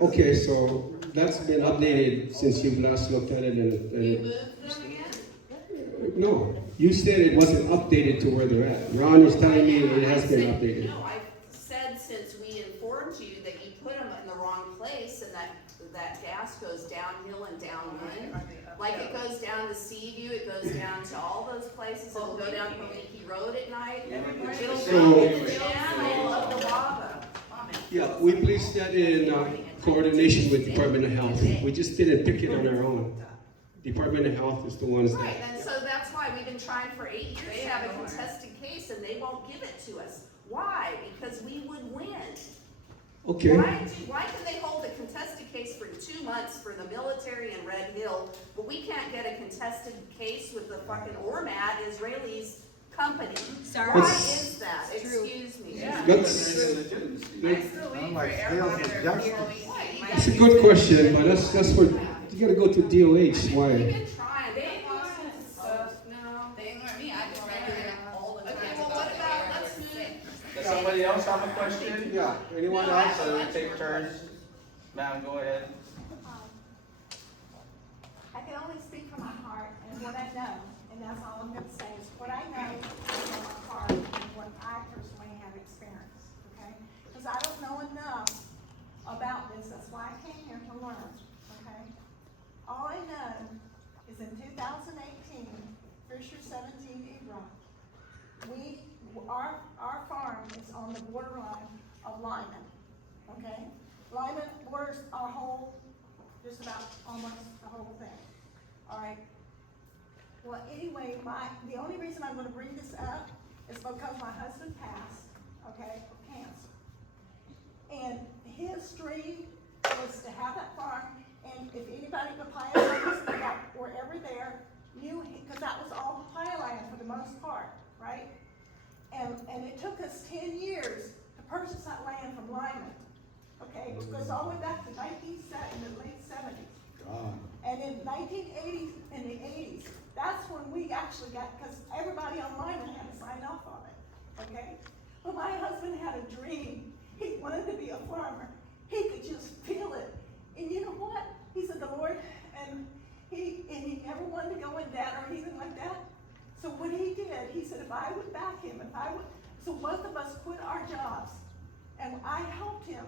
Okay, so that's been updated since you've last looked at it You and, moved them again? no, you said it wasn't updated to where they're at. Ron is telling me that it has been updated. No, I said since we informed you that you put them in the wrong place and that gas goes downhill and downwind. Like it goes down to Seaview, it goes down to all those places, it'll go down Pawiki Road at night. It'll So- go in the channel of the lava. Yeah, we placed that in coordination with Department of Health. We just didn't pick it on our own. Department of Health is the ones that. Right, and so that's why we've been trying for 8 years to have a contested case and they won't give it to us. Why? Because we would win. Okay. Why can they hold a contested case for 2 months for the military in Red Hill, but we can't get a contested case with the fucking ORMAT, Israeli's company? Sorry. Why is that? Excuse me. That's Unlike scales of justice. a good question, but that's what, you gotta go to DOH, We've why? been trying, they have lawsuits and stuff, no. They ignore me, I just read it all the time. Okay, well, what about, let's move. Does somebody else have a question? Yeah, anyone No, I else? have a bunch Take of turns. questions. Ma'am, go ahead. I can only speak from my heart and what I know, and that's all I'm gonna say, is what I know from my heart and what I personally have experienced, okay? Because I don't know enough about this, that's why I came here to learn, okay? All I know is in 2018, Fisher 17 Ebron, our farm is on the borderline of Lyman, okay? Lyman borders our whole, just about almost the whole thing, all right? Well, anyway, the only reason I'm gonna bring this up is because my husband passed, okay, of cancer. And his dream was to have that farm, and if anybody in Pahoa that were ever there, knew, because that was all Pahoa land for the most part, right? And it took us 10 years to purchase that land from Lyman, okay? It goes all the way back to the late 70s. And in 1980s, in the 80s, that's when we actually got, because everybody on Lyman had to sign off on it, okay? But my husband had a dream. He wanted to be a farmer. He could just feel it. And you know what? He said the Lord, and he never wanted to go in debt or anything like that. So what he did, he said if I would back him, so both of us quit our jobs, and I helped him.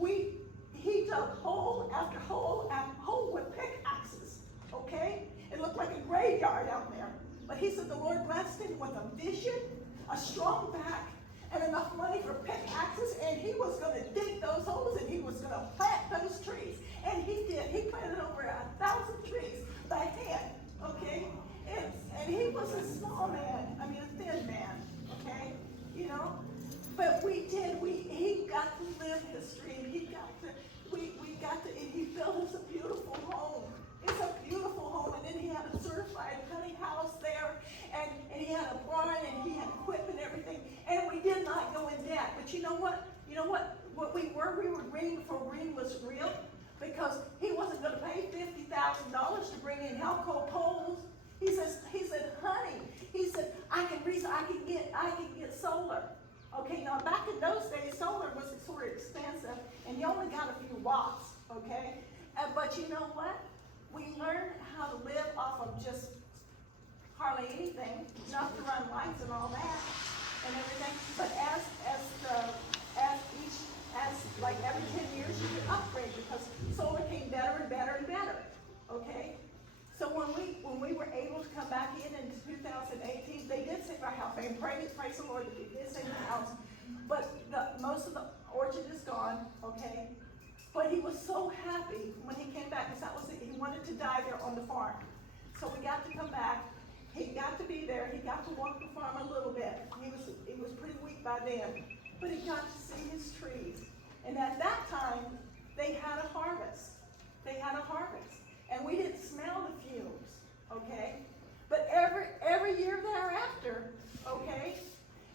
He dug hole after hole after hole with pickaxes, okay? It looked like a graveyard out there. But he said the Lord blessed him with a vision, a strong back, and enough money for pickaxes, and he was gonna dig those holes and he was gonna plant those trees. And he did. He planted over 1,000 trees by hand, okay? And he was a small man, I mean a thin man, okay? You know? But he got to live his dream. And he built us a beautiful home. It's a beautiful home, and then he had a certified honey house there, and he had a barn, and he had equipment and everything, and we did not go in debt. But you know what? What we were green before green was real, because he wasn't gonna pay $50,000 to bring in Helco poles. He said, honey, he said, I can get solar. Okay, now back in those days, solar was sort of expensive, and you only got a few watts, okay? But you know what? We learned how to live off of just hardly anything, enough to run lights and all that, and everything. But like every 10 years, you could upgrade, because solar came better and better and better, okay? So when we were able to come back in 2018, they did save our house. And praise the Lord, they did save the house. But most of the orchard is gone, okay? But he was so happy when he came back, because he wanted to die there on the farm. So we got to come back. He got to be there. He got to walk the farm a little bit. He was pretty weak by then. But he got to see his trees. And at that time, they had a harvest. And we didn't smell the fumes, okay? But every year thereafter, okay?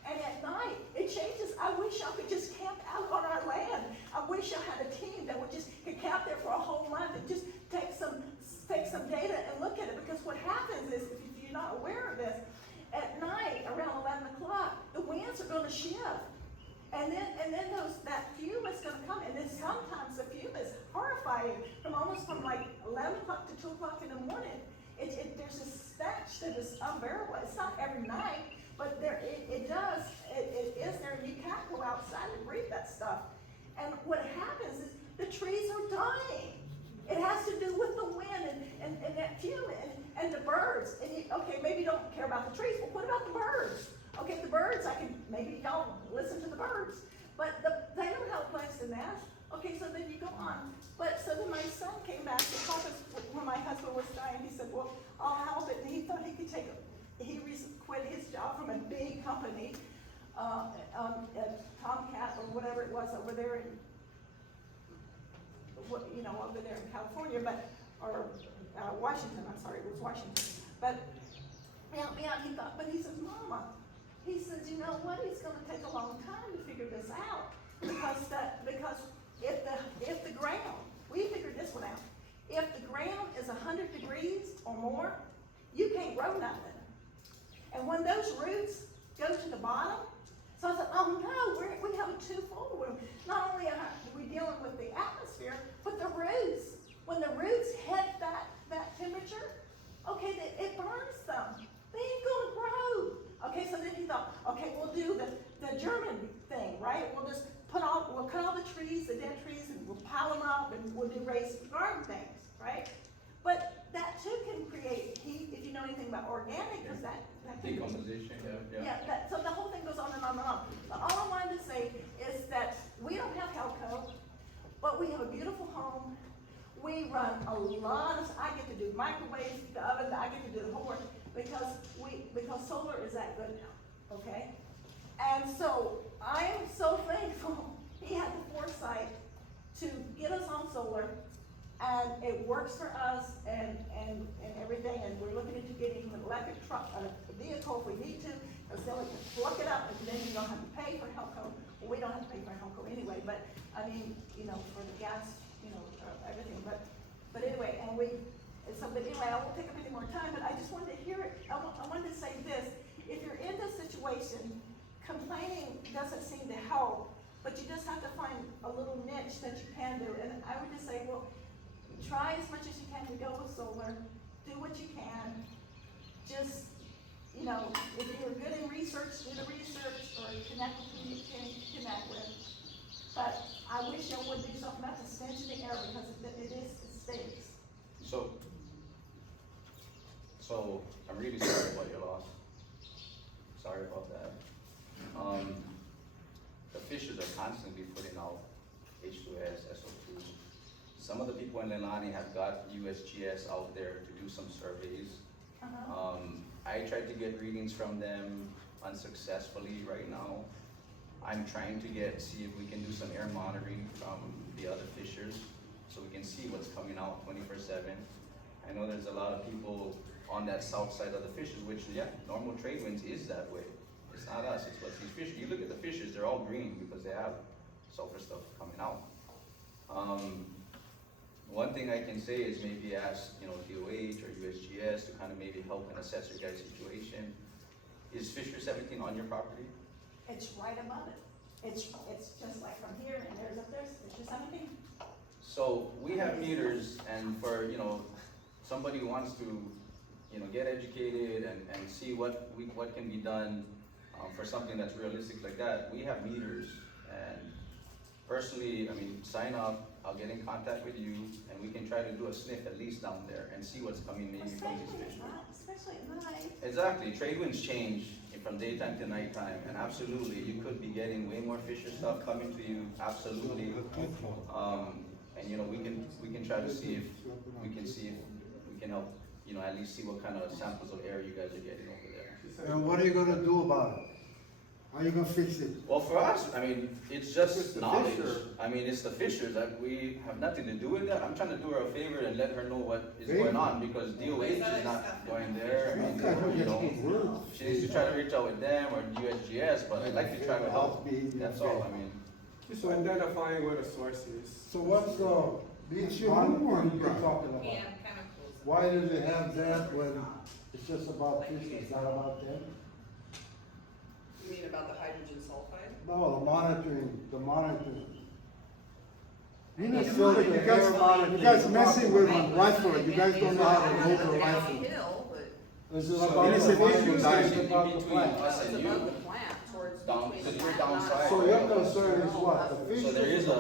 And at night, it changes. I wish I could just camp out on our land. I wish I had a team that could camp there for a whole month and just take some data and look at it. Because what happens is, if you're not aware of this, at night, around 11 o'clock, the winds are gonna shift. And then that fume is going to come, and then sometimes the fume is horrifying, from like 11 o'clock to 2 o'clock in the morning. There's a stench that is unbearable. It's not every night, but it is there, and you can't go outside and breathe that stuff. And what happens is the trees are dying. It has to do with the wind and that fume and the birds. And maybe you don't care about the trees, but what about the birds? Okay, the birds, maybe y'all listen to the birds, but they don't have a place to nest. Okay, so then you go on. So then my son came back to talk us when my husband was dying. He said, well, I'll help it. And he thought he could he quit his job from a big company, Tomcat or whatever it was over there you know, over there in California, but, or, Washington, I'm sorry, it was Washington. But, yeah, he thought, but he says, Mama, he says, you know what, it's gonna take a long time to figure this out. Because if the ground, we figured this one out. If the ground is 100 degrees or more, you can't grow nothing. And when those roots go to the bottom, so I said, oh no, we have it too full. Not only are we dealing with the atmosphere, but the roots. When the roots hit that temperature, okay, it burns them. They ain't gonna grow. Okay, so then he thought, okay, we'll do the German thing, right? We'll cut all the trees, the dead trees, and we'll pile them up, and we'll do raised garden things, right? But that too can create heat, if you know anything about organic, because that can Decomposition, yeah. so the whole thing goes on and on and on. But all I wanted to say is that we don't have Helco, but we have a beautiful home. We run a lot of, I get to do microwaves, the oven, I get to do the whole work, because solar is that good now, okay? And so I am so thankful he had the foresight to get us on solar, and it works for us and everything, and we're looking into getting an electric truck, a vehicle if we need to, or so we can plug it up, and then you don't have to pay for Helco. Well, we don't have to pay for Helco anyway, but, I mean, you know, for the gas, you know, everything, but anyway, but anyway, I won't take up any more time, but I just wanted to hear it, I wanted to say this, if you're in this situation, complaining doesn't seem to help, but you just have to find a little niche that you can do, and I would just say, well, try as much as you can to go with solar, do what you can, just, you know, if you're good in research, do the research, or connect with who you can connect with. But I wish y'all would do something about the stench in the air, because it stinks. So I'm really sorry about your loss. Sorry about that. The fishers are constantly putting out H2S, SO2. Some of the people in Leilani have got USGS out there to do some surveys. I tried to get readings from them unsuccessfully right now. I'm trying to see if we can do some air monitoring from the other fishers so we can see what's coming out 24/7. I know there's a lot of people on that south side of the fishers, which, yeah, normal trade winds is that way. It's not us, it's what these fishers, you look at the fishers, they're all green because they have sulfur stuff coming out. One thing I can say is maybe ask, you know, DOH or USGS to kind of maybe help and assess your guys' situation. Is Fisher 17 on your property? It's right above it. It's just like from here, and there's up there, it's just 17. So we have meters, and for, you know, somebody who wants to, you know, get educated and see what can be done for something that's realistic like that, we have meters. And personally, I mean, sign up, I'll get in contact with you, and we can try to do a sniff at least down there and see what's coming maybe from these fish. Especially at night. Exactly, trade winds change from daytime to nighttime, and absolutely, you could be getting way more fisher stuff coming to you, absolutely. And you know, we can try to see if we can help, you know, at least see what kind of samples of air you guys are getting over there. And what are you gonna do about it? How are you gonna fix it? Well, for us, I mean, it's just knowledge. I mean, it's the fishers. We have nothing to do with that. I'm trying to do her a favor and let her know what is going on, because DOH is not going there. I mean, you know, she needs to try to reach out with them or USGS, but I'd like to try to help. That's all, I mean. Just identifying where the source is. So what's the homework you're talking about? Why do they have that when it's just about fish, it's not about them? You mean about the hydrogen sulfide? No, the monitoring. You need just a feel monitor. the air monitor. You guys messing with my rifle, you guys don't know how to hold the rifle. Downhill, but Is it So about it is the a fish, monitoring or is station it in about the between plant? us it's and above you. the plant, towards Down, between so the you're plant and downside. us. So your concern is what, the fish? So there is The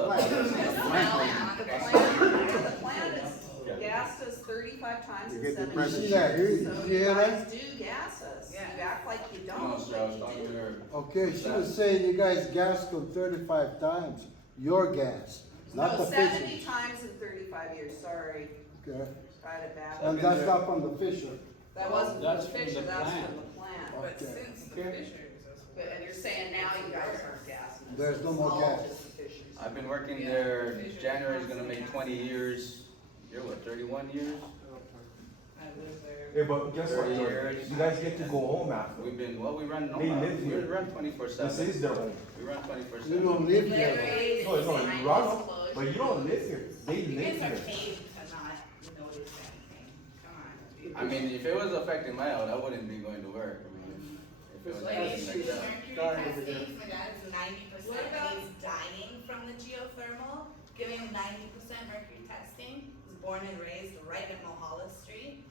plant is, gassed us 35 times You in get the 7 present. years. See that, you So hear you that? guys do gas us. You act like you No, don't, sir, I was but talking you to do. her. Okay, she was saying you guys gassed them 35 times, your gas, not No, the 70 fish. times in 35 years, sorry. Okay, Tried it back. and that's not from the fisher. That wasn't from That's the from fisher, the that's plant. from the plant. But Okay. since the fishers, But, and you're saying now you guys aren't gassing us. There's no more It's all gas. just the fishers. I've been working there, January's gonna make 20 years. You're what, 31 years? Yeah, but guess what, 30 George? years. You guys get to go home after. We've been, well, we run, no, They live we here. run 24/7. This is their home. We run 24/7. You don't live there. Literally, No, no, sign you run, disclosure. but you don't live here. They You live guys are here. paid to not notice anything. Come on. I mean, if it was affecting my health, I wouldn't be going to work. I mean, if it was anything like that. Mercury testing, my dad is 90%, he's dying from the geothermal, giving him 90% mercury testing. He was born and raised right at Mohala Street.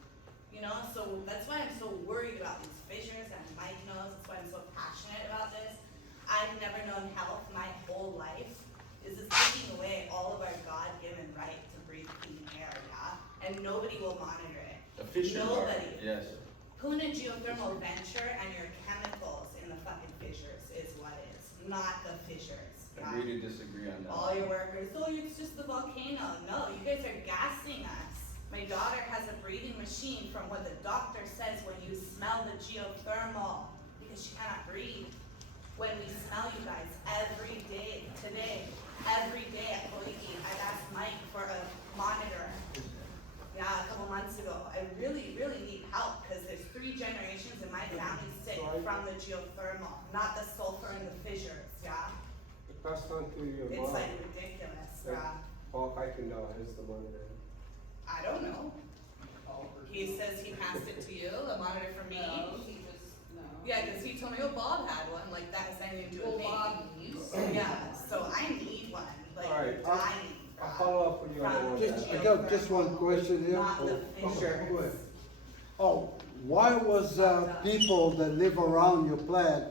You know, so that's why I'm so worried about these fissures, and Mike knows, that's why I'm so passionate about this. I've never known health my whole life. This is taking away all of our God-given right to breathe clean air, yeah? And nobody will monitor it. The fissures are, Nobody. yes. Puna Geothermal Venture and your chemicals in the fucking fissures is what is, not the fissures. I really disagree on that. All your workers, oh, it's just the volcano. No, you guys are gassing us. My daughter has a breathing machine from what the doctor says when you smell the geothermal, because she cannot breathe. When we smell you guys every day, today, every day at Koiki, I've asked Mike for a monitor. Yeah, a couple months ago. I really, really need help, because there's 3 generations in my family sick from the geothermal, not the sulfur and the fissures, yeah? It passed on to your mom. It's like ridiculous, yeah. Paul Kuykendall is the monitor. I don't know. He says he passed it to you, a monitor for me. Yeah, because he told me, oh, Bob had one, like that has anything to do with me. Yeah, so I need one, like, All right, dying. I'll follow up with you on From that. the I got just one question here. Not the Oh, fissures. go ahead. Oh, why was people that live around your plant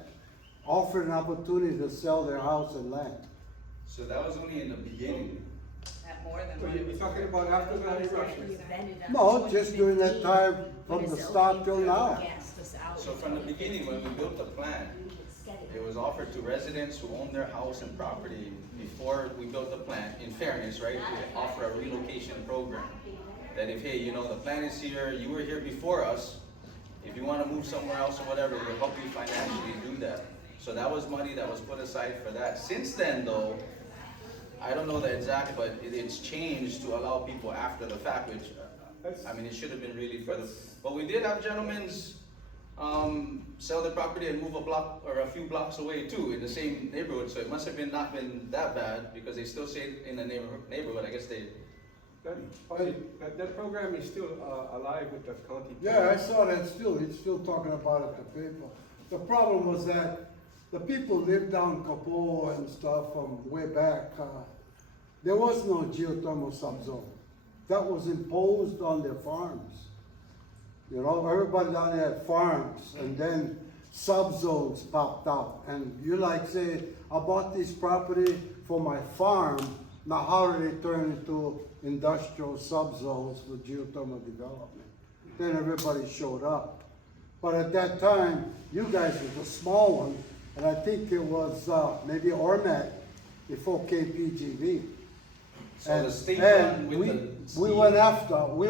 offered an opportunity to sell their house and land? So that was only in the beginning. At more than So one. you're talking about after the eruption? No, just during that time from the start till now. So from the beginning, when we built the plant, it was offered to residents who own their house and property before we built the plant. In fairness, right, we offer a relocation program. That if, hey, you know, the plant is here, you were here before us, if you wanna move somewhere else or whatever, we'll help you financially do that. So that was money that was put aside for that. Since then though, I don't know the exact, but it's changed to allow people after the fact, which, I mean, it should have been really for the, but we did have gentlemen's sell their property and move a block or a few blocks away too, in the same neighborhood, so it must have been not been that bad, because they still stayed in the neighborhood, I guess they. That program is still alive with the county. Yeah, I saw that still, it's still talking about it in the paper. The problem was that the people lived down Pahoa and stuff from way back, there was no geothermal subzone. That was imposed on their farms. You know, everybody down there had farms, and then subzones popped out. And you like say, I bought this property for my farm, now how do they turn into industrial subzones with geothermal development? Then everybody showed up. But at that time, you guys were the small one, and I think it was maybe Ormat before PGV. So the state And run with the we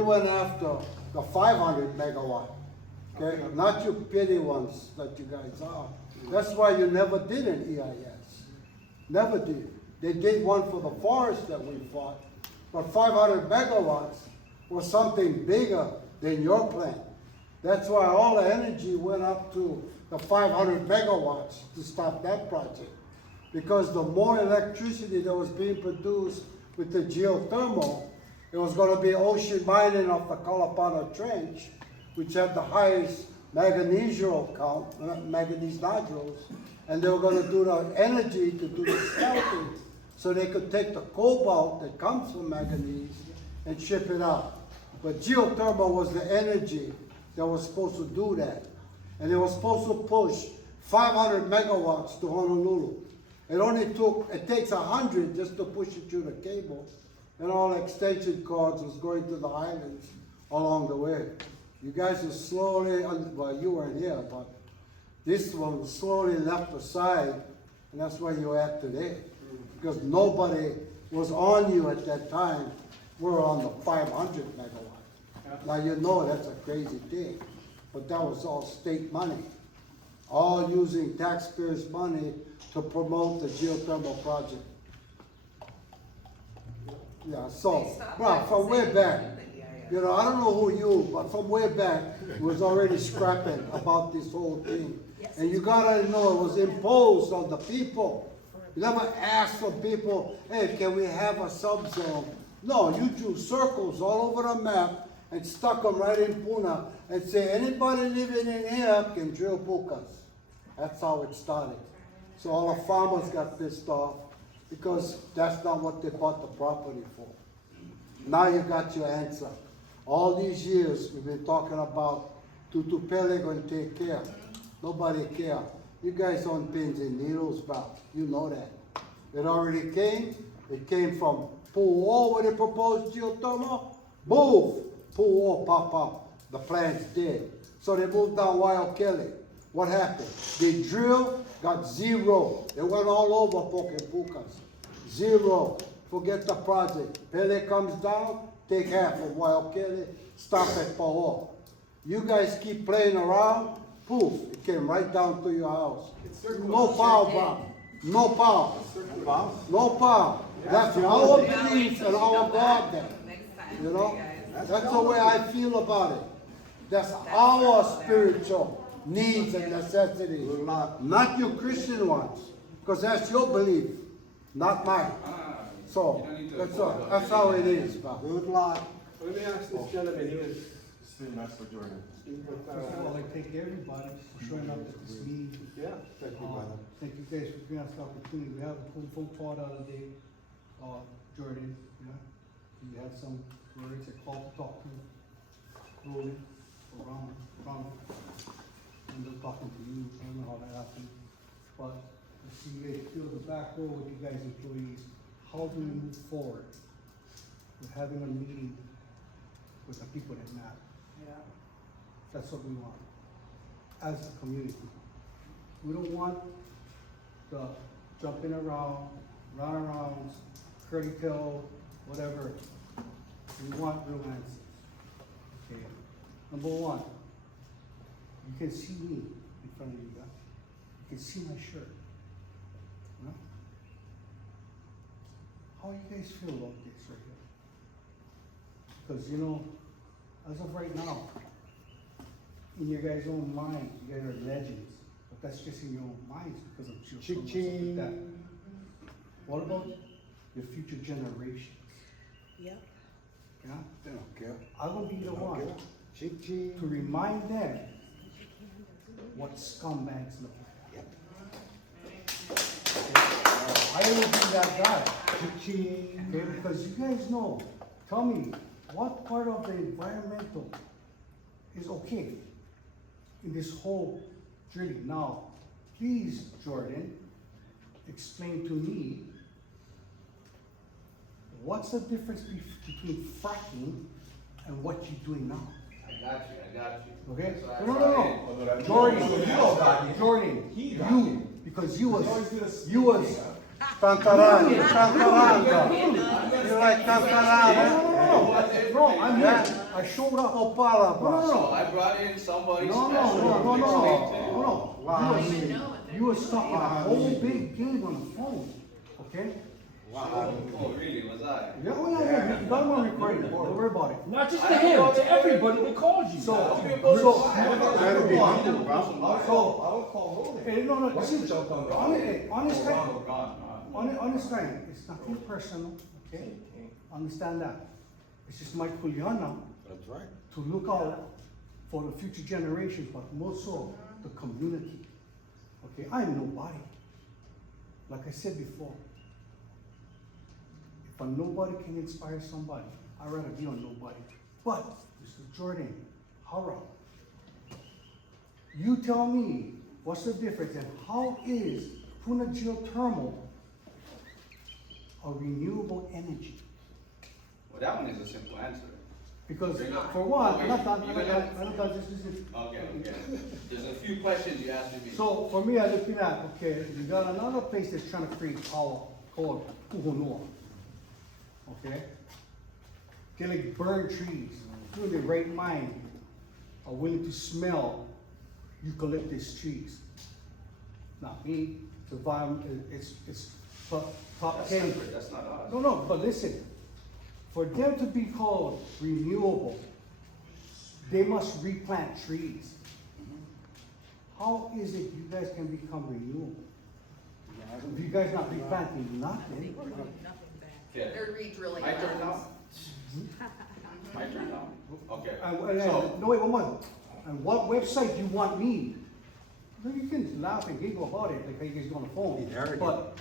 went after the 500 megawatt, okay? Not your petty ones that you guys are. That's why you never did an EIS. Never did. They did one for the forest that we fought, but 500 megawatts was something bigger than your plant. That's why all the energy went up to the 500 megawatts to stop that project. Because the more electricity that was being produced with the geothermal, it was going to be ocean mining of the Kalapana Trench, which had the highest manganese count, manganese nodules, and they were going to do the energy to do the smelting, so they could take the cobalt that comes from manganese and ship it out. But geothermal was the energy that was supposed to do that, and it was supposed to push 500 megawatts to Honolulu. It takes 100 just to push it through the cable, and all the extension cords was going to the islands along the way. You guys are slowly, well, you weren't here, but this one was slowly left aside, and that's where you're at today. Because nobody was on you at that time. We're on the 500 megawatt. Now you know that's a crazy thing, but that was all state money. All using taxpayers' money to promote the geothermal project. Yeah, so, They stopped bro, that from way saying back, anything. you know, I don't know who you, but from way back, it was already scrapping about this whole thing. And you gotta know it was imposed on the people. You never asked for people, hey, can we have a sub-zone? No, you drew circles all over the map and stuck them right in Puna and say, anybody living in here can drill pukas. That's how it started. So all the farmers got pissed off because that's not what they bought the property for. Now you got your answer. All these years we've been talking about Tutupele going to take care. Nobody care. You guys on pins and needles, bro. You know that. It already came. It came from Pahoa where they proposed geothermal. Boom! Pahoa pop up. The plant's dead. So they moved down Wild Kelly. What happened? They drilled, got zero. They went all over Pokepukas. Zero. Forget the project. Pele comes down, take half of Wild Kelly, stop at Pahoa. You guys keep playing around, poof, it came right down to your house. No power, bro. No power. No power. That's our belief and our God there. You know? That's the way I feel about it. That's our spiritual needs and necessities, not your Christian ones, because that's your belief, not mine. So, that's how it is, bro. Good luck. Let me ask this gentleman here. That's for Jordan. First of all, I'd like to thank everybody for showing up at this meeting. Yeah, thank you, brother. Thank you guys for giving us the opportunity. We have a phone call out of the day, Jordan, yeah. You have some words that call to talk to Roland or Ronald. And they're talking to you, I don't know how that happened. But to see you guys feel the back row with you guys employees, how do we move forward with having a meeting with the people that matter? Yeah. That's what we want, as a community. We don't want the jumping around, round-arounds, curly tail, whatever. We want real answers. Okay. Number one, you can see me in front of you guys. You can see my shirt. Huh? How you guys feel about this right here? Because you know, as of right now, in your guys' own mind, you guys are legends. But that's just in your own minds because of children and stuff like that. What about your future generations? Yep. Yeah? They don't care. I will be the one to remind them what scumbags look like. I will be that guy. Okay, because you guys know, tell me, what part of the environmental is okay in this whole drilling? Now, please, Jordan, explain to me, what's the difference between fracking and what you're doing now? I got you. Okay? So I No. brought Jordan, you, because you was Tantaranga. You like Tantaranga? Bro, I'm here. I showed up. Opala, bro. So I brought in somebody No. You was talking a whole big game on the phone, okay? Wow. Oh, really? Was I? Yeah. You got him on recording. Don't worry about it. Not just to him, to everybody that called you. Honest guy, it's nothing personal, okay? Understand that. It's just my kulyana. That's right. To look out for the future generations, but more so the community. Okay, I'm nobody. Like I said before, if a nobody can inspire somebody, I'd rather be a nobody. But, Mr. Jordan, hurrah. You tell me, what's the difference and how is Puna Geothermal a renewable energy? Well, that one is a simple answer. Because You're not- for one, wait, I'm not you're gonna- this is. Okay. There's a few questions you asked me. So for me, I look at that, okay, you got another place that's trying to create power called Puhonua. Okay? They like burn trees, who in their right mind are willing to smell eucalyptus trees. Not me, it's top That's 10. separate, that's not us. No, but listen, For them to be called renewable, they must replant trees. How is it you guys can become renewable? If you guys not replanting nothing, Okay. They're re-drilling. My turn now? wells. My turn now? Okay. and no, wait, one more. And what website you want me? Well, you can laugh and giggle about it like how you guys do on the phone. But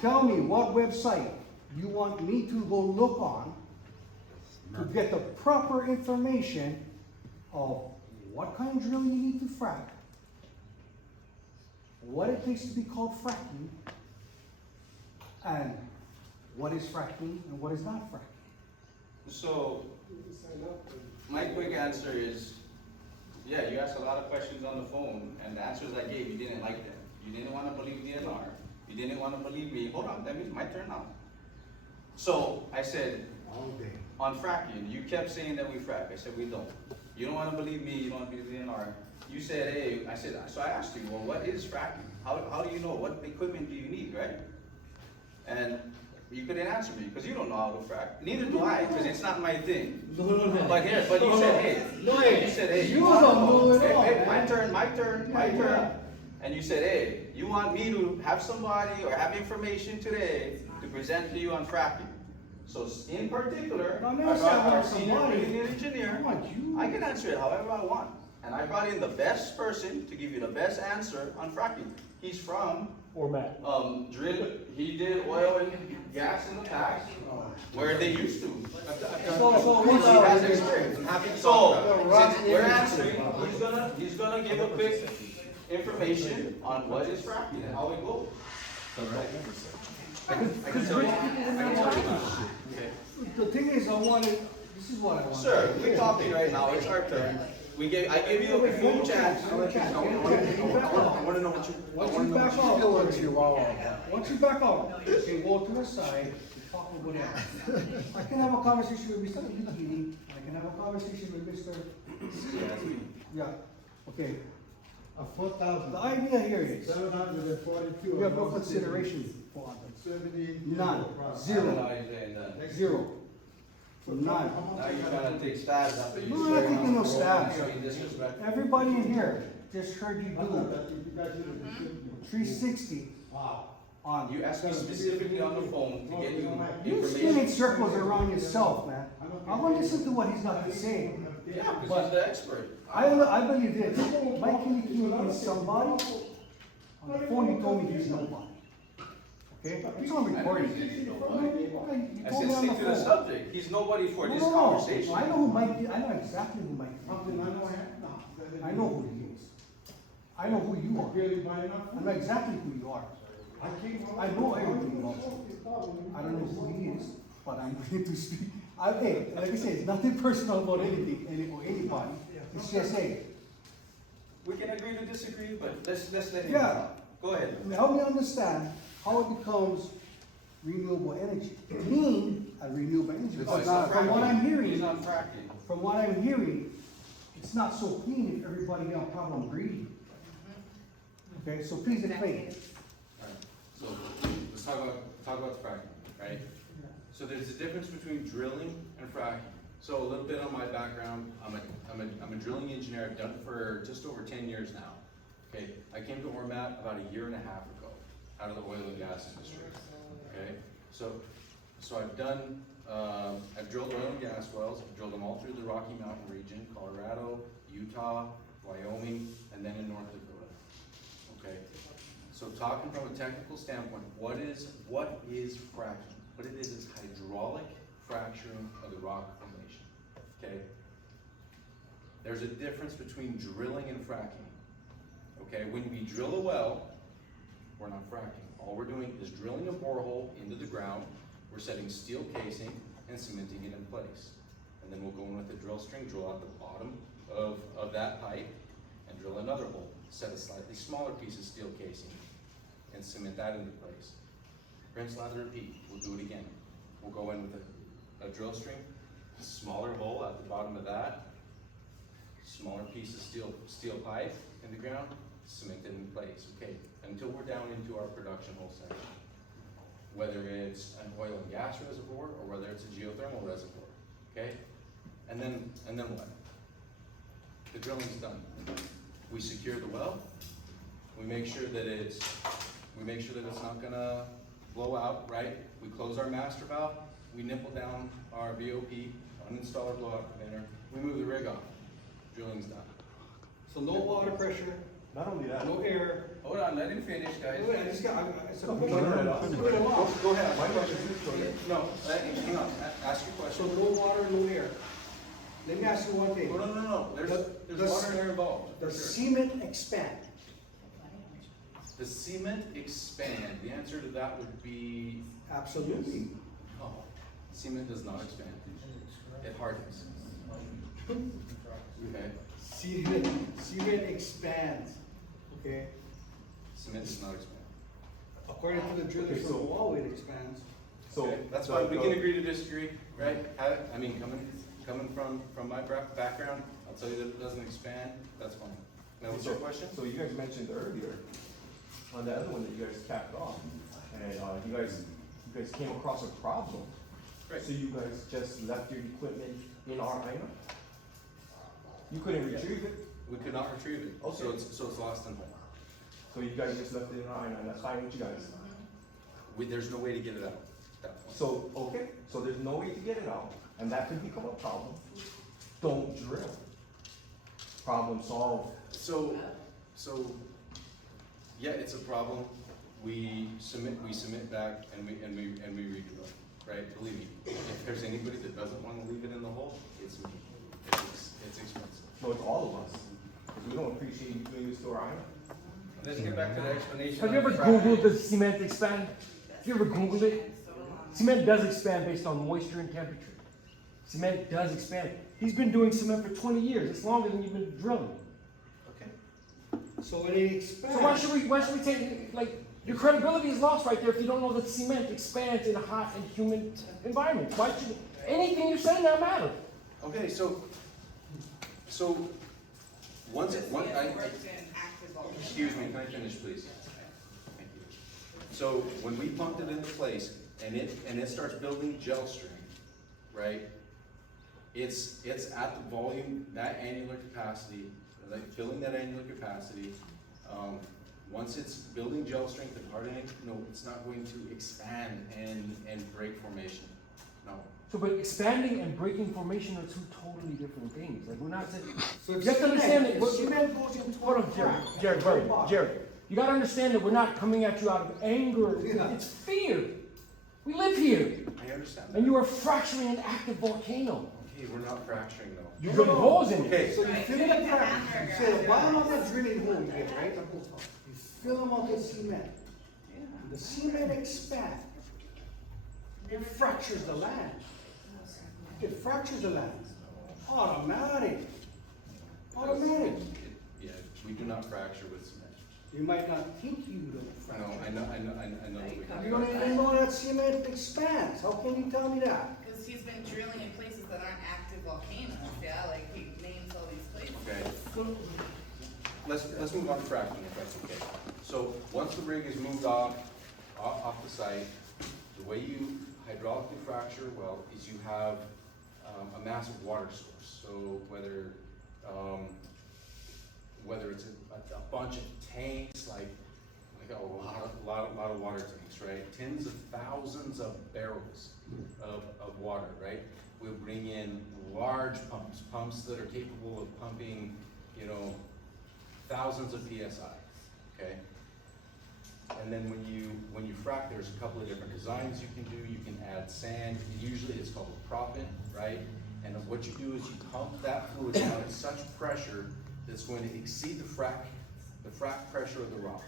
tell me what website you want me to go look on to get the proper information of what kind of drilling you need to frack, what it takes to be called fracking, and what is fracking and what is not fracking. So, my quick answer is, yeah, you asked a lot of questions on the phone, and the answers I gave, you didn't like them. You didn't want to believe DNR. You didn't want to believe me. Hold on, that means my turn now. So, I said, on fracking, you kept saying that we frack. I said, we don't. You don't want to believe me, you don't want to believe DNR. You said, hey, I said, so I asked you, well, what is fracking? How do you know? What equipment do you need, right? And you couldn't answer me, because you don't know how to frack. Neither do I, because it's not my thing. But you said, hey. You said, hey, you want to know. Hey, my turn. And you said, hey, you want me to have somebody or have information today to present to you on fracking. So in particular, I brought our senior engineer. I can answer it however I want. And I brought in the best person to give you the best answer on fracking. He's from he did oil and gas in the past, where they used to. He has experience. So since we're answering, he's gonna give a quick information on what is fracking and how it goes. The thing is, this is what I want. Sir, we're talking right now, it's our turn. I gave you a full chance. I want to know what you. Once you back out, you can go to the side and talk about whatever. I can have a conversation with Mr. Bikini, I can have a conversation with Mr. Yeah, okay. The idea here is, 742. we have no consideration for them. None, zero. None. Now you're trying to take stabs after you. No, I'm not taking no stabs. Being disrespectful. Everybody in here just heard you do 360 on. You asked me specifically on the phone to get you You're information. spinning circles around yourself, man. I want to listen to what he's got to say. Yeah, because he's the expert. I believe this. Mike Kilikini is somebody. On the phone, he told me he's nobody. Okay? It's on recording. I said stick to the subject. He's nobody for this conversation. I know who Mike is. I know exactly who Mike is. I know who he is. I know who you are. I know exactly who you are. I know everything about you. I don't know who he is, but I'm going to speak. Hey, like I said, it's nothing personal about anything or anybody. It's just, hey. We can agree to disagree, but let's let him Yeah. talk. Go ahead. Help me understand how it becomes renewable energy. Clean and renewable energy. Because from what I'm hearing, He's on fracking. from what I'm hearing, it's not so clean if everybody on problem breathing. Okay, so please explain. So let's talk about fracking, right? So there's a difference between drilling and fracking. So a little bit on my background, I'm a drilling engineer. I've done it for just over 10 years now. Okay, I came to Ormat about a year and a half ago, out of the oil and gas industry. Okay, so I've done, I've drilled oil and gas wells. I've drilled them all through the Rocky Mountain region, Colorado, Utah, Wyoming, and then in North Dakota. Okay, so talking from a technical standpoint, what is fracking? What it is hydraulic fracturing of the rock formation. Okay, there's a difference between drilling and fracking. Okay, when we drill a well, we're not fracking. All we're doing is drilling a borehole into the ground. We're setting steel casing and cementing it in place. And then we'll go in with a drill string, drill out the bottom of that pipe, and drill another hole. Set a slightly smaller piece of steel casing and cement that into place. Rinse, lather, repeat. We'll do it again. We'll go in with a drill string, a smaller hole at the bottom of that, smaller piece of steel pipe in the ground, cement it in place, okay, until we're down into our production hole section. whether it's an oil and gas reservoir or whether it's a geothermal reservoir, okay? And then what? The drilling's done. We secure the well. We make sure that it's not gonna blow out, right? We close our master valve. We nipple down our BOP, uninstall our blowout preventer. We move the rig off. Drilling's done. So no water pressure, Not only that. no air. Hold on, let him finish, guys. Wait, I just got, it's a No, question. no, no, no. Put them off. Go ahead. My question is, so that- No, hang on, ask your So question. no water, no air. Let me ask you one thing. No, there's water and air involved. The cement expand. The cement expand, the answer to that would be Absolutely. no. Cement does not expand. It hardens. Okay? Cement expands, okay? Cement does not expand. According to the drillers Okay, from so- Hawaii, it expands. So Okay, that's fine, we can agree to disagree, right? I mean, coming from my background, I'll tell you that it doesn't expand, that's fine. Now, what's your question? So you guys mentioned earlier, on the other one that you guys capped off, and you guys came across a problem. Right. So you guys just left your equipment in our island? You couldn't retrieve it? We could not retrieve it, Okay. so it's lost in home. So you guys just left it in our island, that's fine with you guys? There's no way to get it out at that point. So, okay, so there's no way to get it out, and that could become a problem. Don't drill. Problem solved. So, yeah, it's a problem. We submit back and we redo it, right? Believe me, if there's anybody that doesn't want to leave it in the hole, it's me. It's expensive. No, it's all of us, because we don't appreciate you doing this to our island. Let's get back to the explanation. Have you ever Googled does cement expand? Have you ever Googled it? Cement does expand based on moisture and temperature. Cement does expand. He's been doing cement for 20 years. It's longer than you've been drilling. Okay. So when it expands. So why should we take, like, your credibility is lost right there if you don't know that cement expands in a hot and humid environment. Why should anything you say now matter? Okay, so excuse me, can I finish, please? Thank you. So when we pumped it into place and it starts building gel stream, right? It's at the volume, that annular capacity, like filling that annular capacity. Once it's building gel strength and hardening, no, it's not going to expand and break formation. No. So, but expanding and breaking formation are two totally different things. Like, we're not saying. So You have to understand that. cement goes into Hold on, Jared. You got to understand that we're not coming at you out of anger. Yeah. It's fear. We live here, I understand. and you are fracturing an active volcano. Okay, we're not fracturing though. You're drilling holes in it. Okay. So you fill in the crack, you say the bottom of that drilling hole you get, right? You fill them up with cement. The cement expands. It fractures the land. It fractures the land. Automatic. Yeah, we do not fracture with cement. You might not think you don't fracture. No, I know. We You don't even know that cement expands. How can you tell me that? Because he's been drilling in places that aren't active volcanoes, yeah, like he names all these places. Okay. Let's move on to fracking if that's okay. So once the rig is moved off the site, the way you hydraulically fracture a well is you have a massive water source. So whether it's a bunch of tanks, like a lot of water tanks, right? Tens of thousands of barrels of water, right? We'll bring in large pumps that are capable of pumping, thousands of PSI, okay? And then when you frack, there's a couple of different designs you can do. You can add sand. Usually it's called a proppant, right? And what you do is you pump that fluid down at such pressure that's going to exceed the frac pressure of the rock.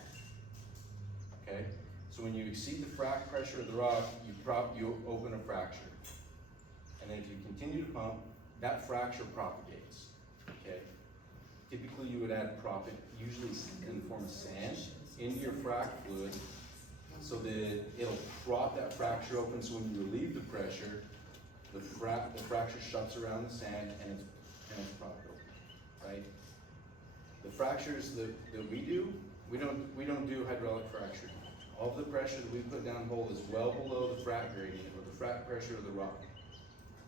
Okay? So when you exceed the frac pressure of the rock, you open a fracture. And then if you continue to pump, that fracture propagates. Okay? Typically you would add proppant, usually in the form of sand, into your frac fluid so that it'll prop that fracture open, so when you relieve the pressure, the fracture shuts around the sand and it's propped open, right? The fractures that we do, we don't do hydraulic fracturing. of the pressure that we put down hole is well below the frac gradient or the frac pressure of the rock.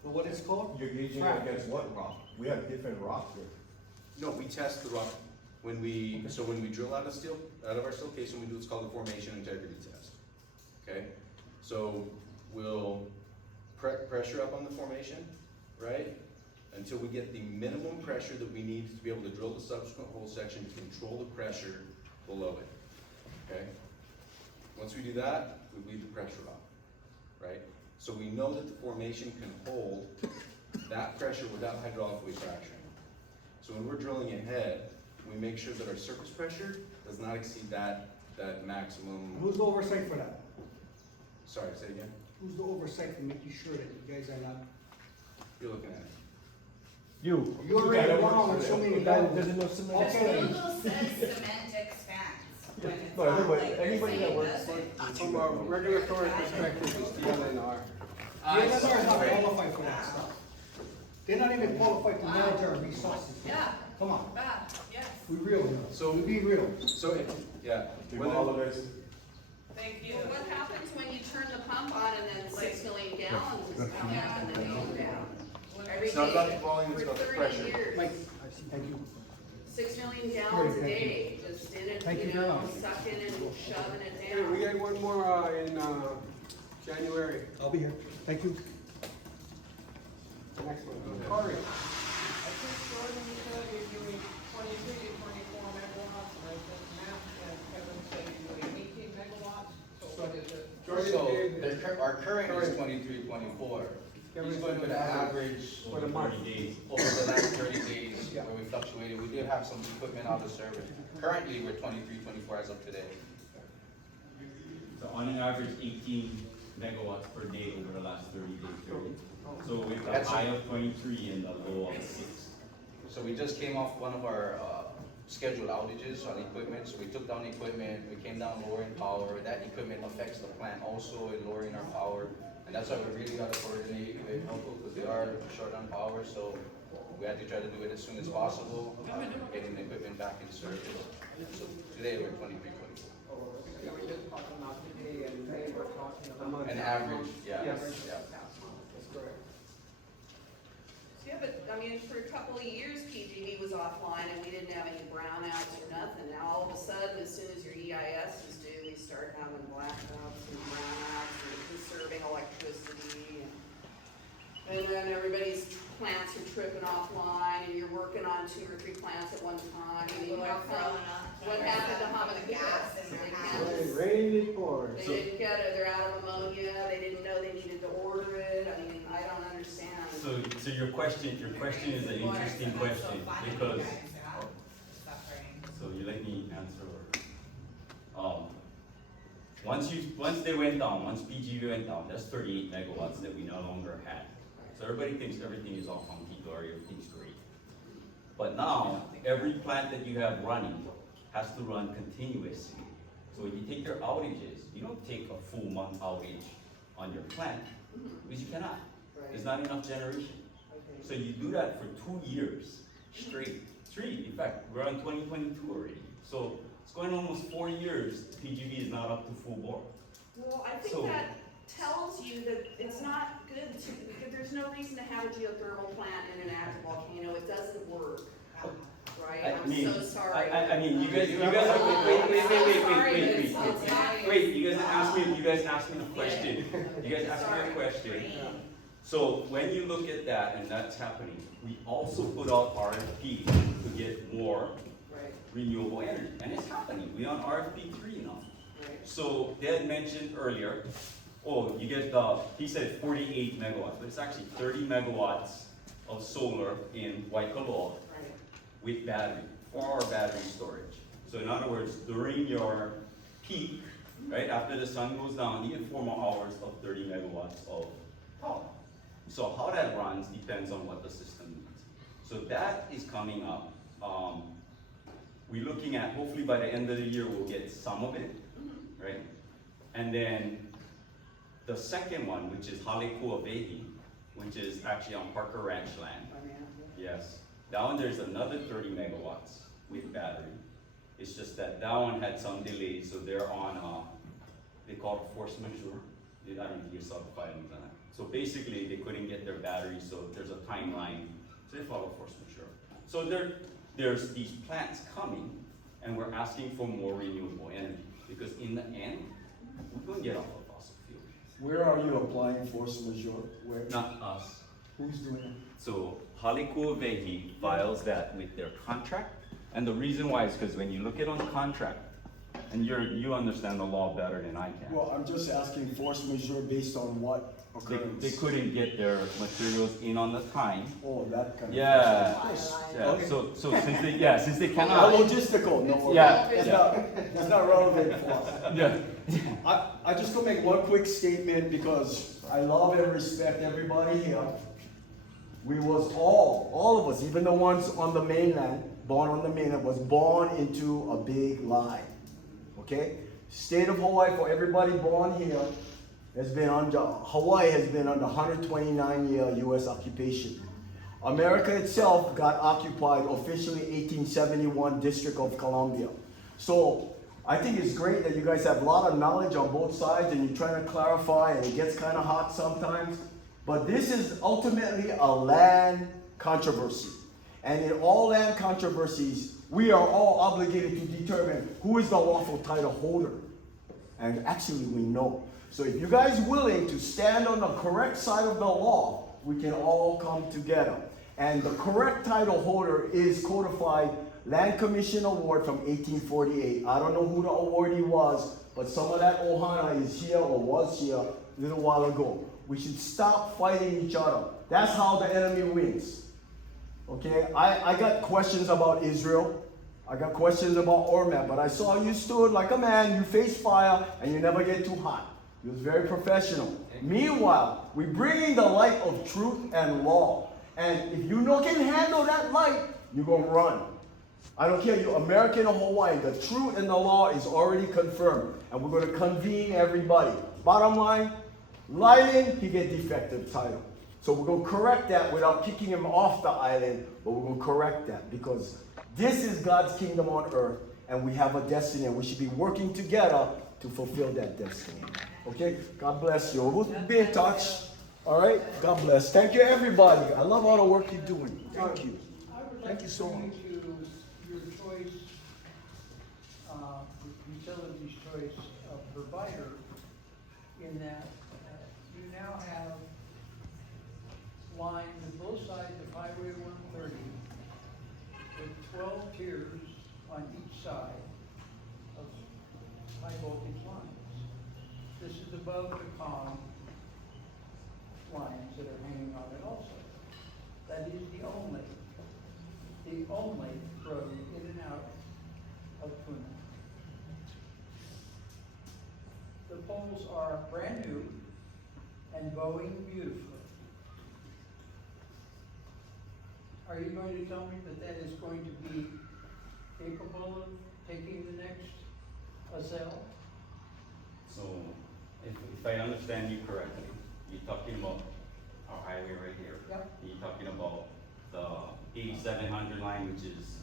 So what it's called? You're gauging it against what rock? We have different rocks here. No, we test the rock. When we drill out of our steel casing, we do what's called a formation integrity test. Okay? So we'll pressure up on the formation, right? Until we get the minimum pressure that we need to be able to drill the subsequent hole section to control the pressure below it. Okay? Once we do that, we bleed the pressure off, right? So we know that the formation can hold that pressure without hydraulically fracturing. So when we're drilling ahead, we make sure that our surface pressure does not exceed that maximum. Who's the oversight for that? Sorry, say again? Who's the oversight for making sure that you guys are not? You're looking at it. You. You already went on so many levels. There's no cement. Okay. Google says cement expands. When it's No, not everybody, like you're anybody that saying works does it. From a regulatory perspective, it's the LNR. The LNR is not qualified for that stuff. They're not even qualified to manage our resources. Yeah. Come on, Bad, yes. we real now. So- we be real. So, yeah. Give all of this. Thank you. What happens when you turn the pump on and then 6 million gallons is coming out and then going down? Every It's not about day the volume, it's for about the 30 pressure. years. Mike, thank you. 6 million gallons a Thank you. day, just in it, Thank you you very know, much. sucking and shoving it Hey, we down. got one more, in, January. I'll be here. Thank you. Next one, Corey. I think Jordan said you're doing 23 to 24 megawatts, and I think Matt and Kevin said you're doing 18 megawatts, so what is it? Jordan So gave- our current is 23, 24. He's going with an average For the month. 30 days. over the last 30 days where we fluctuated. We did have some equipment out of service. Currently, we're 23, 24 as of today. So on an average, 18 megawatts per day over the last 30-day period. So with a That's- high of 23 and a low of 6. So we just came off one of our scheduled outages on equipment. So we took down equipment, we came down lowering power. That equipment affects the plant also in lowering our power. And that's why we really got to coordinate with Helco because they are short on power. So we had to try to do it as soon as possible, getting the equipment back in service. So today we're 23, 24. We were just talking about today, and they were talking about. An average, yeah. Yes. Yeah. That's correct. Yeah, but, I mean, for a couple of years, PGV was offline and we didn't have any brownouts or nothing. Now, all of a sudden, as soon as your EIS is due, we start having blackouts and brownouts and conserving electricity. And then everybody's plants are tripping offline and you're working on 2 or 3 plants at one time. I mean, how come, what happened to Hamanakua? They can't, Rain it pours. they didn't get it, they're out of ammonia, they didn't know they needed to order it. I mean, I don't understand. So your question is an interesting question because, so you let me answer. Once they went down, once PGV went down, that's 38 megawatts that we no longer had. So everybody thinks everything is all hunky-dory, everything's great. But now, every plant that you have running has to run continuously. So when you take your outages, you don't take a full month outage on your plant, because you cannot. There's not enough generation. So you do that for 2 years straight. 3, in fact, we're on 2022 already. So it's going almost 4 years, PGV is not up to full bore. Well, I think So- that tells you that it's not good to, because there's no reason to have a geothermal plant in an active volcano. It doesn't work. Right? I I'm mean, so sorry. I mean, you guys, Sorry, but it's not- wait, you guys asked me the question. You guys asked me a question. So when you look at that and that's happening, we also put out RFP to get more Right. renewable energy, and it's happening. We're on RFP 3 now. Right. So they had mentioned earlier, oh, you get he said 48 megawatts, but it's actually 30 megawatts of solar in Waikoloa Right. with battery, 4-hour battery storage. So in other words, during your peak, right, after the sun goes down, you get 4 more hours of 30 megawatts of power. So how that runs depends on what the system needs. So that is coming up. We're looking at, hopefully by the end of the year, we'll get some of it, right? And then the second one, which is Halekuawehi, which is actually on Parker Ranch land. Yes. That one, there's another 30 megawatts with battery. It's just that that one had some delays, so they're on called force majeure. I don't know if you saw the filings on that. So basically, they couldn't get their batteries, so there's a timeline, so they follow force majeure. So there's these plants coming, and we're asking for more renewable energy, because in the end, we're gonna get off of fossil fuels. Where are you applying force majeure? Where? Not us. Who's doing it? So Halikuavehi files that with their contract, and the reason why is because when you look at on the contract, and you understand the law better than I can. Well, I'm just asking force majeure based on what occurrence? They couldn't get their materials in on the time. Oh, that kind of. Yeah. Yeah. Okay. So since they cannot. Logistical, no worries. Yeah. That's not relevant for us. Yeah. I just gonna make one quick statement because I love and respect everybody here. We was all of us, even the ones on the mainland, born on the mainland, was born into a big lie. Okay? State of Hawaii, for everybody born here, Hawaii has been under 129-year U.S. occupation. America itself got occupied officially 1871, District of Columbia. So I think it's great that you guys have a lot of knowledge on both sides and you're trying to clarify, and it gets kind of hot sometimes. But this is ultimately a land controversy. And in all land controversies, we are all obligated to determine who is the lawful title holder. And actually we know. So if you guys are willing to stand on the correct side of the law, we can all come together. And the correct title holder is codified Land Commission Award from 1848. I don't know who the awardee was, but some of that ohana is here or was here a little while ago. We should stop fighting each other. That's how the enemy wins. Okay? I got questions about Israel. I got questions about Ormat, but I saw you stood like a man, you face fire, and you never get too hot. He was very professional. Meanwhile, we bring in the light of truth and law. And if you can handle that light, you're going to run. I don't care, you're American or Hawaiian, the truth and the law is already confirmed. And we're going to convene everybody. Bottom line, Lyman, he get defective title. So we're going to correct that without kicking him off the island, but we're going to correct that because this is God's kingdom on earth, and we have a destiny, and we should be working together to fulfill that destiny. Okay? God bless you. We'll be in touch. All right? God bless. Thank you, everybody. I love all the work you're doing. Thank you. Thank you so much. Your choice, utilities choice of provider, in that you now have lines on both sides of Highway 130 with 12 tiers on each side of high voltage lines. This is above the comm lines that are hanging on it also. That is the only road in and out of Puna. The poles are brand new and bowing beautifully. Are you going to tell me that is going to be capable of taking the next cell? So if I understand you correctly, you're talking about our highway right here. Yep. You're talking about the 8700 line, which is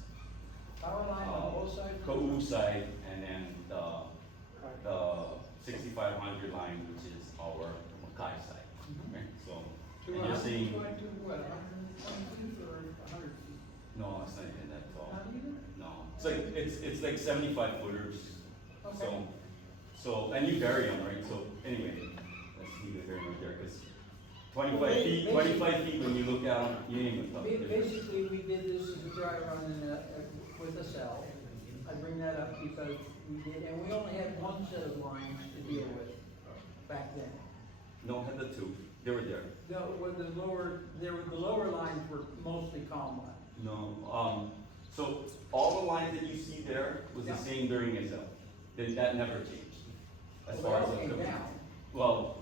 Power line on both sides? Ka'u side, and then the 6500 line, which is our Makai side. Right? So, and you're saying, What, 120 or 100 feet? no, it's not even that tall. Not even? No, it's like 75 footers. Okay. So, and you vary them, right? So anyway, let's leave it very much there, because 25 feet when you look down, you ain't even talking. Basically, we did this as a dry run with a cell. I bring that up because we did, and we only had one set of lines to deal with back then. No, had the two. They were there. No, with the lower lines were mostly comm lines. No, so all the lines that you see there was the same during Israel. That never changed. As far as came down. Well,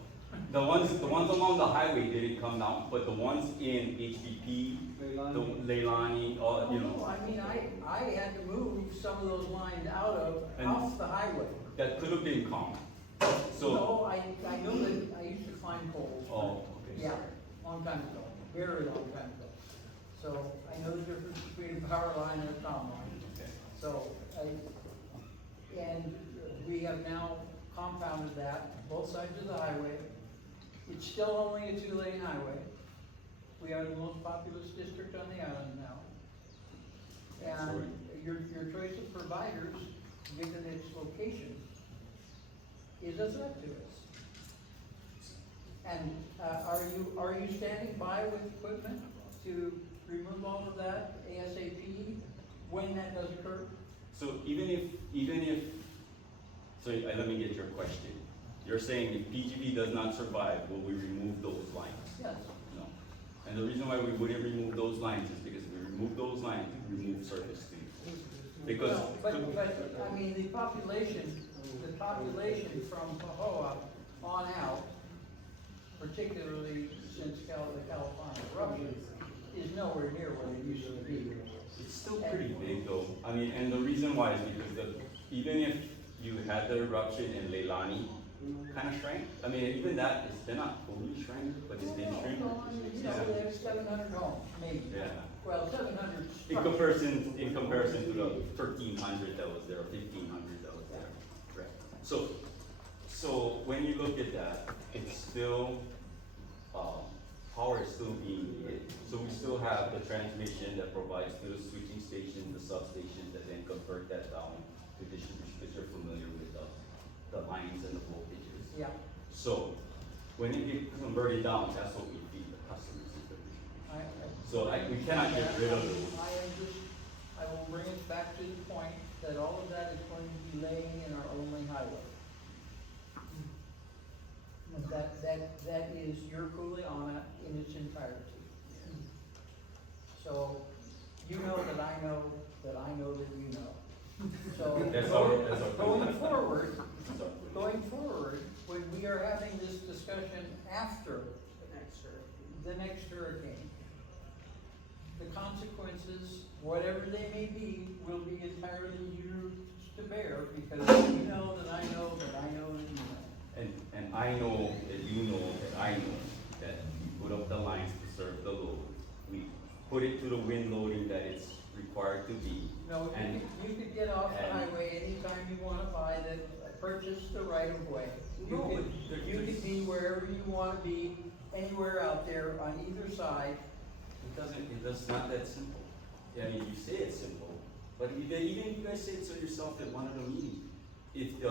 the ones along the highway didn't come down, but the ones in HPP, the Leilani, all, you know. No, I mean, I had to move some of those lines off the highway. That could have been common. So. No, I know that I used to find poles. Oh, okay. Yeah, long time ago, very long time ago. So I know the difference between a power line and a comm line. Okay. So, and we have now compounded that, both sides of the highway. It's still only a 2-lane highway. We are the most populous district on the island now. And your choice of providers, given its location, is a threat to us. And are you standing by with equipment to remove all of that ASAP when that does occur? So even if, so let me get your question. You're saying if PGV does not survive, will we remove those lines? Yes. No. And the reason why we wouldn't remove those lines is because if we remove those lines, we remove service to you. Because. Well, but I mean, the population from Pahoa on out, particularly since the California eruption, is nowhere near what it used to be. It's still pretty big though. I mean, and the reason why is because even if you had the eruption in Leilani, kind of shrank. I mean, even that is, they're not fully shrank, but it's been shrinking. No, there's 700 homes, maybe. Yeah. Well, 700. In comparison to the 1,300 that was there, 1,500 that was there. Right. So when you look at that, it's still, power is still being needed. So we still have the transmission that provides to the switching stations, the substations that then convert that down to distribution, because you're familiar with the lines and the voltages. Yeah. So when it gets converted down, that's what we feed the customers. So we cannot get rid of those. I will bring it back to the point that all of that is going to be laying in our only highway. That is your Kuleana in its entirety. So, you know that I know that I know that you know. So, going forward, when we are having this discussion after the next hurricane, the consequences, whatever they may be, will be entirely yours to bear, because you know that I know that I know that you know. And I know that you know that I know that we put up the lines to serve the load. We put it to the wind loading that it's required to be. No, you could get off the highway anytime you want to buy that, purchase the right of way. You could be wherever you want to be, anywhere out there on either side. It's not that simple. I mean, you say it's simple, but even you guys say it so yourself at one of the meetings. If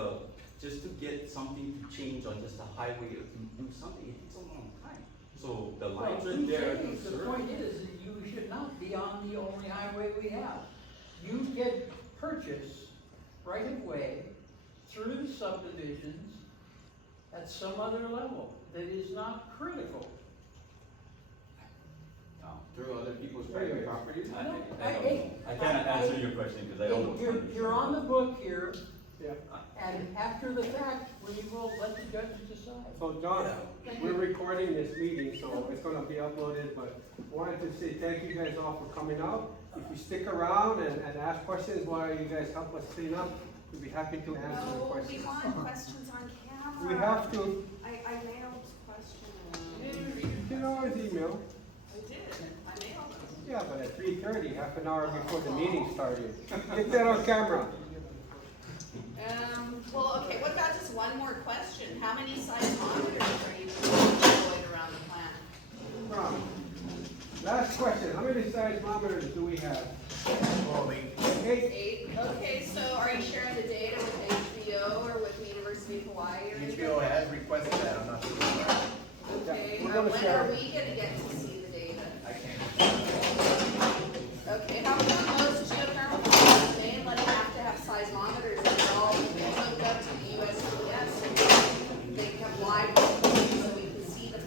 just to get something to change on just a highway or to do something, it takes a long time. So the lines are there. The point is that you should not be on the only highway we have. You can purchase right of way through the subdivisions at some other level that is not critical. Through other people's private properties? I cannot answer your question because I don't. You're on the book here. Yeah. And after the fact, we will let the judges decide. So John, we're recording this meeting, so it's gonna be uploaded, but wanted to say thank you guys all for coming out. If you stick around and ask questions while you guys help us clean up, we'd be happy to answer the questions. We want questions on camera. We have to. I mailed questions. You can always email. I did, I mailed them. Yeah, but at 3:30, half an hour before the meeting started. Get that on camera. Well, okay, what about just one more question? How many seismometers are you deployed around the plant? Last question, how many seismometers do we have? 8. Okay, so are you sharing the data with HBO or with the University of Hawaii or anything? HBO has requested that, I'm not sure. Okay, We're or gonna when share are it. we gonna get to see the data? I can't. Okay, how come most geothermal plants in mainland have to have seismometers that are all hooked up to the USGS? They have live ones so we can see the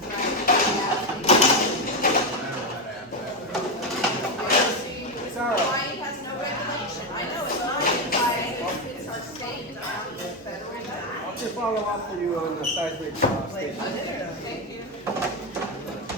Hawaii has no regulation. I know it's not by, it's our state, it's not the federal. I'll just follow up for you on the seismic station.